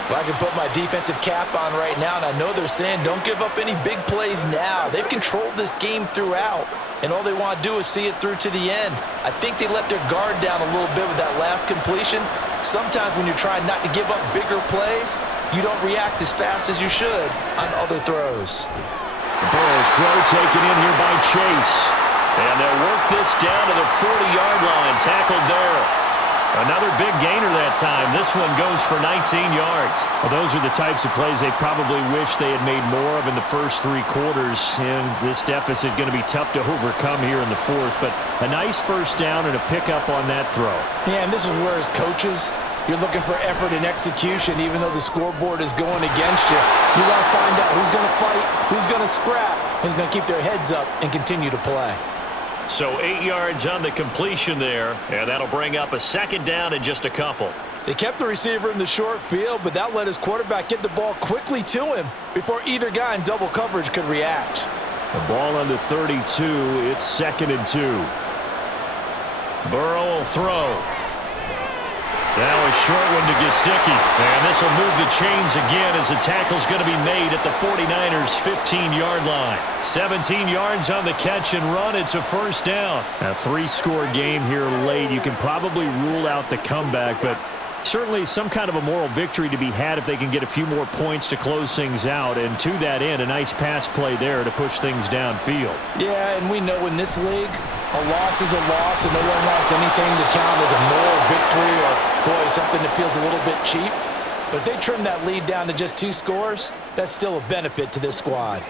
Well, I can put my defensive cap on right now, and I know they're saying don't give up any big plays now. They've controlled this game throughout, and all they want to do is see it through to the end. I think they let their guard down a little bit with that last completion. Sometimes when you're trying not to give up bigger plays, you don't react as fast as you should on other throws. Burrow's throw taken in here by Chase. And they'll work this down to the 40-yard line. Tackled there. Another big gainer that time. This one goes for 19 yards. Well, those are the types of plays they probably wish they had made more of in the first 3 quarters. And this deficit going to be tough to overcome here in the fourth. But a nice first down and a pickup on that throw. Yeah, and this is where as coaches, you're looking for effort and execution, even though the scoreboard is going against you. You got to find out who's going to fight, who's going to scrap, who's going to keep their heads up and continue to play. So 8 yards on the completion there, and that'll bring up a 2nd down and just a couple. They kept the receiver in the short field, but that let his quarterback get the ball quickly to him before either guy in double coverage could react. The ball on the 32, it's 2nd and 2. Burrow will throw. Now a short one to Gesicki. And this will move the chains again as the tackle's going to be made at the 49ers' 15-yard line. 17 yards on the catch and run. It's a first down. A 3-score game here late. You can probably rule out the comeback, but certainly some kind of a moral victory to be had if they can get a few more points to close things out. And to that end, a nice pass play there to push things downfield. Yeah, and we know in this league, a loss is a loss, and no one wants anything to count as a moral victory or, boy, something that feels a little bit cheap. But if they trim that lead down to just 2 scores, that's still a benefit to this squad.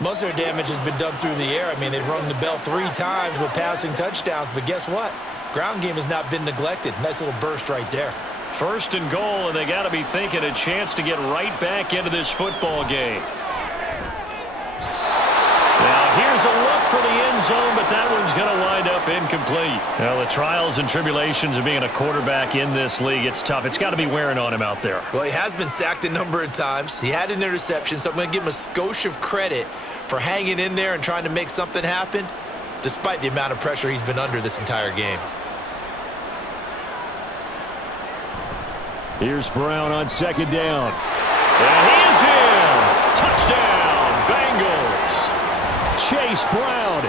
Most of their damage has been done through the air. I mean, they've rung the bell 3 times with passing touchdowns, but guess what? Ground game has not been neglected. Nice little burst right there. 1st and goal, and they got to be thinking a chance to get right back into this football game. Now here's a look for the end zone, but that one's going to wind up incomplete. Well, the trials and tribulations of being a quarterback in this league, it's tough. It's got to be wearing on him out there. Well, he has been sacked a number of times. He had an interception, so I'm going to give him a skosh of credit for hanging in there and trying to make something happen, despite the amount of pressure he's been under this entire game. Here's Brown on second down. And he is in. Touchdown, Bengals. Chase Brown,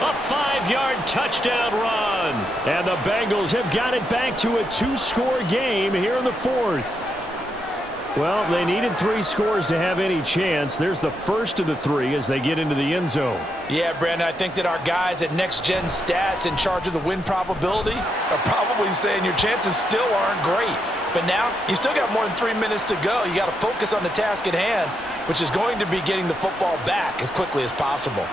a 5-yard touchdown run. And the Bengals have got it back to a 2-score game here in the fourth. Well, they needed 3 scores to have any chance. There's the first of the 3 as they get into the end zone. Yeah, Brandon, I think that our guys at Next Gen Stats in charge of the win probability are probably saying your chances still aren't great. But now, you still got more than 3 minutes to go. You got to focus on the task at hand, which is going to be getting the football back as quickly as possible.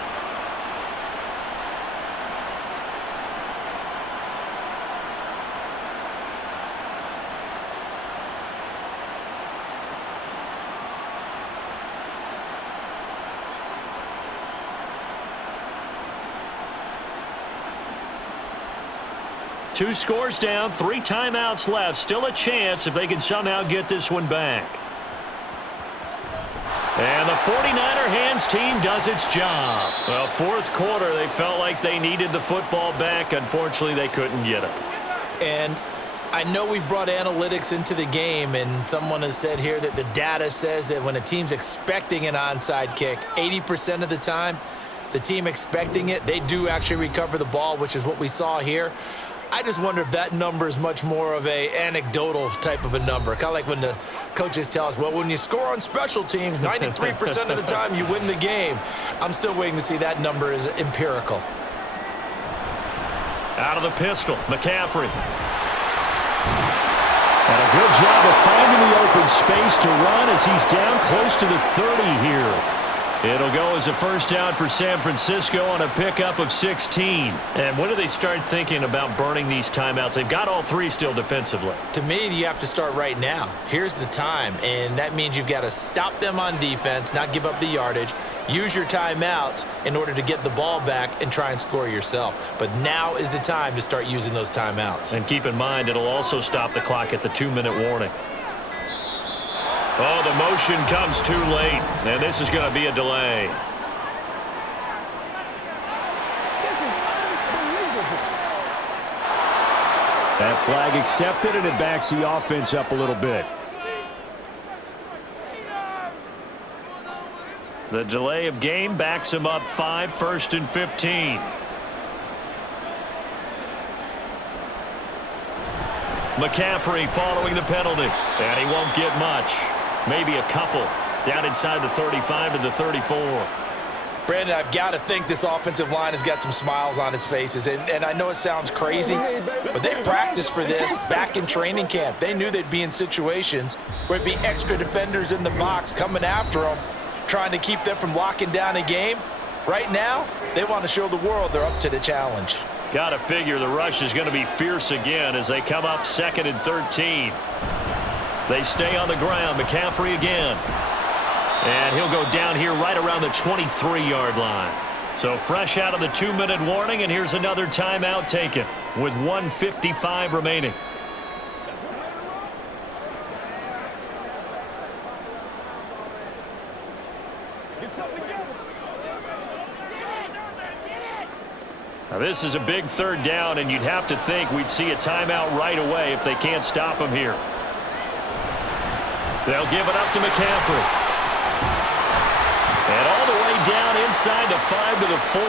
Two scores down, 3 timeouts left. Still a chance if they can somehow get this one back. And the 49er hands team does its job. Well, fourth quarter, they felt like they needed the football back. Unfortunately, they couldn't get it. And I know we've brought analytics into the game, and someone has said here that the data says that when a team's expecting an onside kick, 80% of the time, the team expecting it, they do actually recover the ball, which is what we saw here. I just wonder if that number is much more of a anecdotal type of a number. Kind of like when the coaches tell us, well, when you score on special teams, 93% of the time you win the game. I'm still waiting to see that number is empirical. Out of the pistol, McCaffrey. And a good job of finding the open space to run as he's down close to the 30 here. It'll go as a first down for San Francisco on a pickup of 16. And when do they start thinking about burning these timeouts? They've got all 3 still defensively. To me, you have to start right now. Here's the time, and that means you've got to stop them on defense, not give up the yardage, use your timeouts in order to get the ball back and try and score yourself. But now is the time to start using those timeouts. And keep in mind, it'll also stop the clock at the 2-minute warning. Oh, the motion comes too late, and this is going to be a delay. That flag accepted, and it backs the offense up a little bit. The delay of game backs him up 5, 1st and 15. McCaffrey following the penalty, and he won't get much. Maybe a couple. Down inside the 35 to the 34. Brandon, I've got to think this offensive line has got some smiles on its faces. And I know it sounds crazy, but they practiced for this back in training camp. They knew they'd be in situations where it'd be extra defenders in the box coming after them, trying to keep them from locking down a game. Right now, they want to show the world they're up to the challenge. Got to figure the rush is going to be fierce again as they come up 2nd and 13. They stay on the ground. McCaffrey again. And he'll go down here right around the 23-yard line. So fresh out of the 2-minute warning, and here's another timeout taken with 1:55 remaining. Now this is a big 3rd down, and you'd have to think we'd see a timeout right away if they can't stop him here. They'll give it up to McCaffrey. And all the way down inside the 5 to the 4.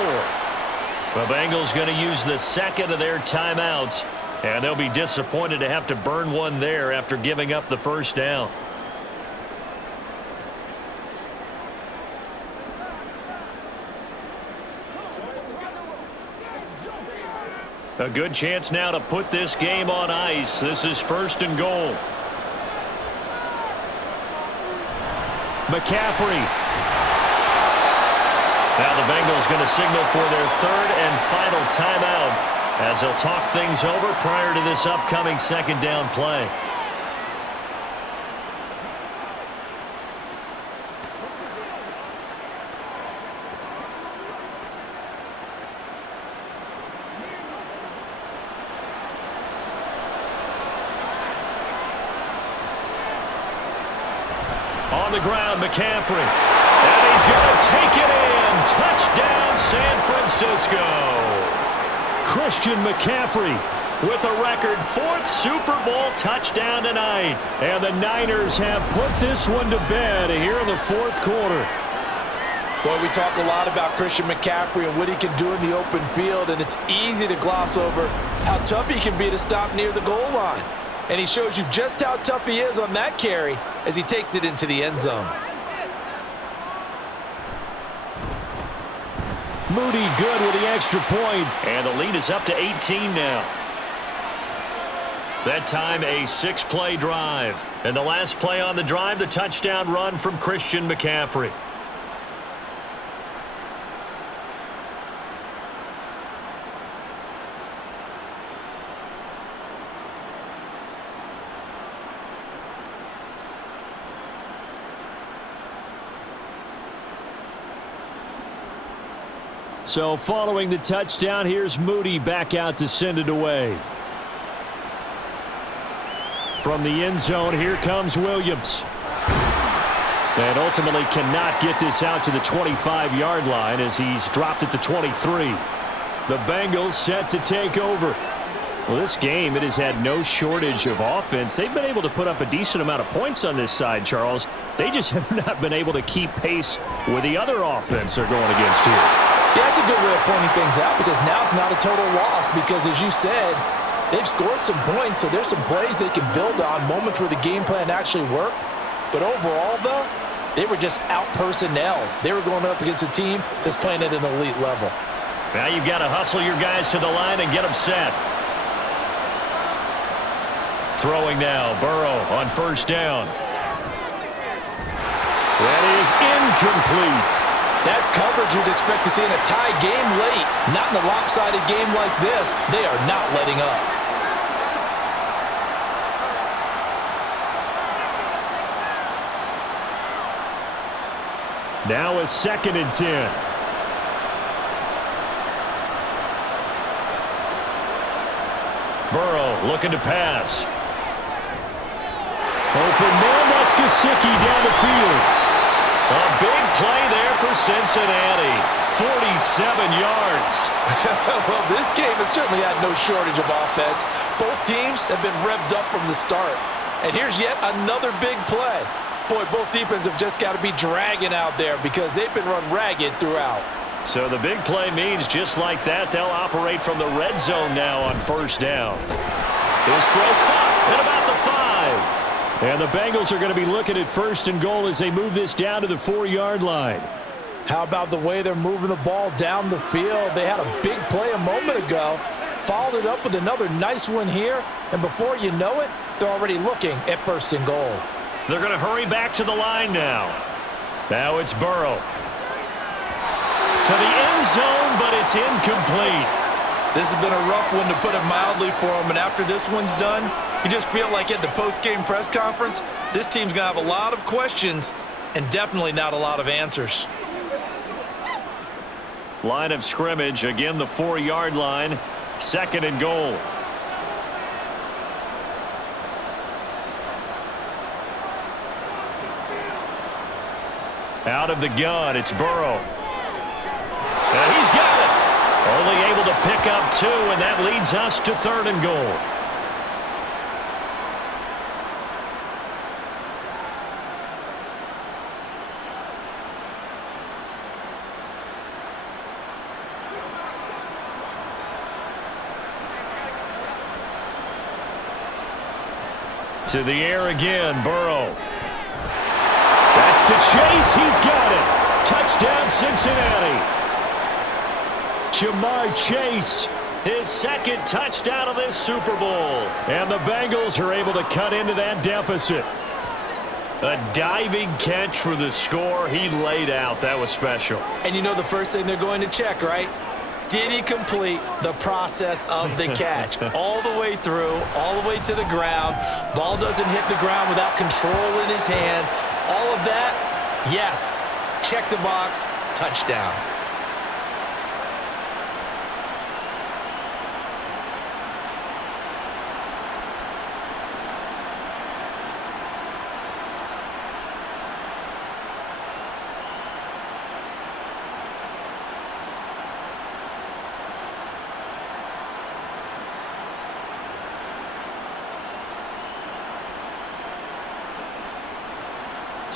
The Bengals going to use the 2nd of their timeouts, and they'll be disappointed to have to burn one there after giving up the 1st down. A good chance now to put this game on ice. This is 1st and goal. McCaffrey. Now the Bengals going to signal for their 3rd and final timeout as they'll talk things over prior to this upcoming 2nd down play. the ground, McCaffrey. And he's going to take it in. Touchdown, San Francisco. Christian McCaffrey with a record 4th Super Bowl touchdown tonight. And the Niners have put this one to bed here in the 4th quarter. Boy, we talk a lot about Christian McCaffrey and what he can do in the open field, and it's easy to gloss over how tough he can be to stop near the goal line. And he shows you just how tough he is on that carry as he takes it into the end zone. Moody good with the extra point. And the lead is up to 18 now. That time a 6-play drive. And the last play on the drive, the touchdown run from Christian McCaffrey. So following the touchdown, here's Moody back out to send it away. From the end zone, here comes Williams. And ultimately cannot get this out to the 25-yard line as he's dropped it to 23. The Bengals set to take over. Well, this game, it has had no shortage of offense. They've been able to put up a decent amount of points on this side, Charles. They just have not been able to keep pace with the other offense they're going against here. Yeah, that's a good way of pointing things out because now it's not a total loss because, as you said, they've scored some points, so there's some plays they can build on, moments where the game plan actually worked. But overall, though, they were just out-personnel. They were going up against a team that's playing at an elite level. Now you've got to hustle your guys to the line and get them set. Throwing now, Burrow on 1st down. That is incomplete. That's coverage you'd expect to see in a tie game late. Not in a lopsided game like this. They are not letting up. Now a 2nd and 10. Burrow looking to pass. Open man, that's Gesicki down the field. A big play there for Cincinnati. 47 yards. Well, this game has certainly had no shortage of offense. Both teams have been revved up from the start. And here's yet another big play. Boy, both defenses have just got to be dragging out there because they've been run ragged throughout. So the big play means just like that, they'll operate from the red zone now on 1st down. His throw caught at about the 5. And the Bengals are going to be looking at 1st and goal as they move this down to the 4-yard line. How about the way they're moving the ball down the field? They had a big play a moment ago, followed it up with another nice one here, and before you know it, they're already looking at 1st and goal. They're going to hurry back to the line now. Now it's Burrow. To the end zone, but it's incomplete. This has been a rough one, to put it mildly, for him. And after this one's done, you just feel like at the post-game press conference, this team's going to have a lot of questions and definitely not a lot of answers. Line of scrimmage, again the 4-yard line, 2nd and goal. Out of the gun, it's Burrow. And he's got it. Only able to pick up 2, and that leads us to 3rd and goal. To the air again, Burrow. That's to Chase. He's got it. Touchdown, Cincinnati. Jamar Chase, his 2nd touchdown of this Super Bowl. And the Bengals are able to cut into that deficit. A diving catch for the score. He laid out. That was special. And you know the first thing they're going to check, right? Did he complete the process of the catch? All the way through, all the way to the ground. Ball doesn't hit the ground without control in his hands. All of that, yes. Check the box, touchdown.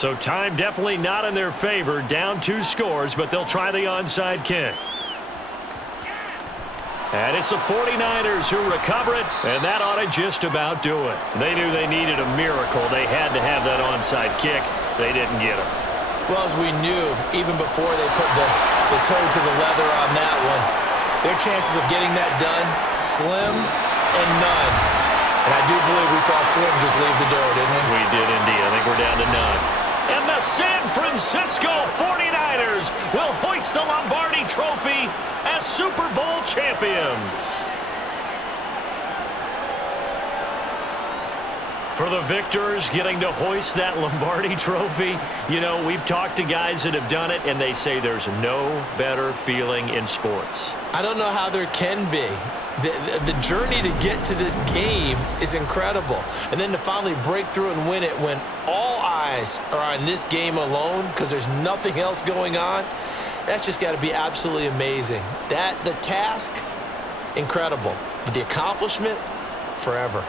So time definitely not in their favor. Down 2 scores, but they'll try the onside kick. And it's the 49ers who recover it, and that ought to just about do it. They knew they needed a miracle. They had to have that onside kick. They didn't get it. Well, as we knew, even before they put the toe to the leather on that one, their chances of getting that done, slim and none. And I do believe we saw Slim just leave the door, didn't we? We did indeed. I think we're down to none. And the San Francisco 49ers will hoist the Lombardi Trophy as Super Bowl champions. For the victors getting to hoist that Lombardi Trophy, you know, we've talked to guys that have done it, and they say there's no better feeling in sports. I don't know how there can be. The journey to get to this game is incredible. And then to finally break through and win it when all eyes are on this game alone because there's nothing else going on, that's just got to be absolutely amazing. The task, incredible. But the accomplishment, forever.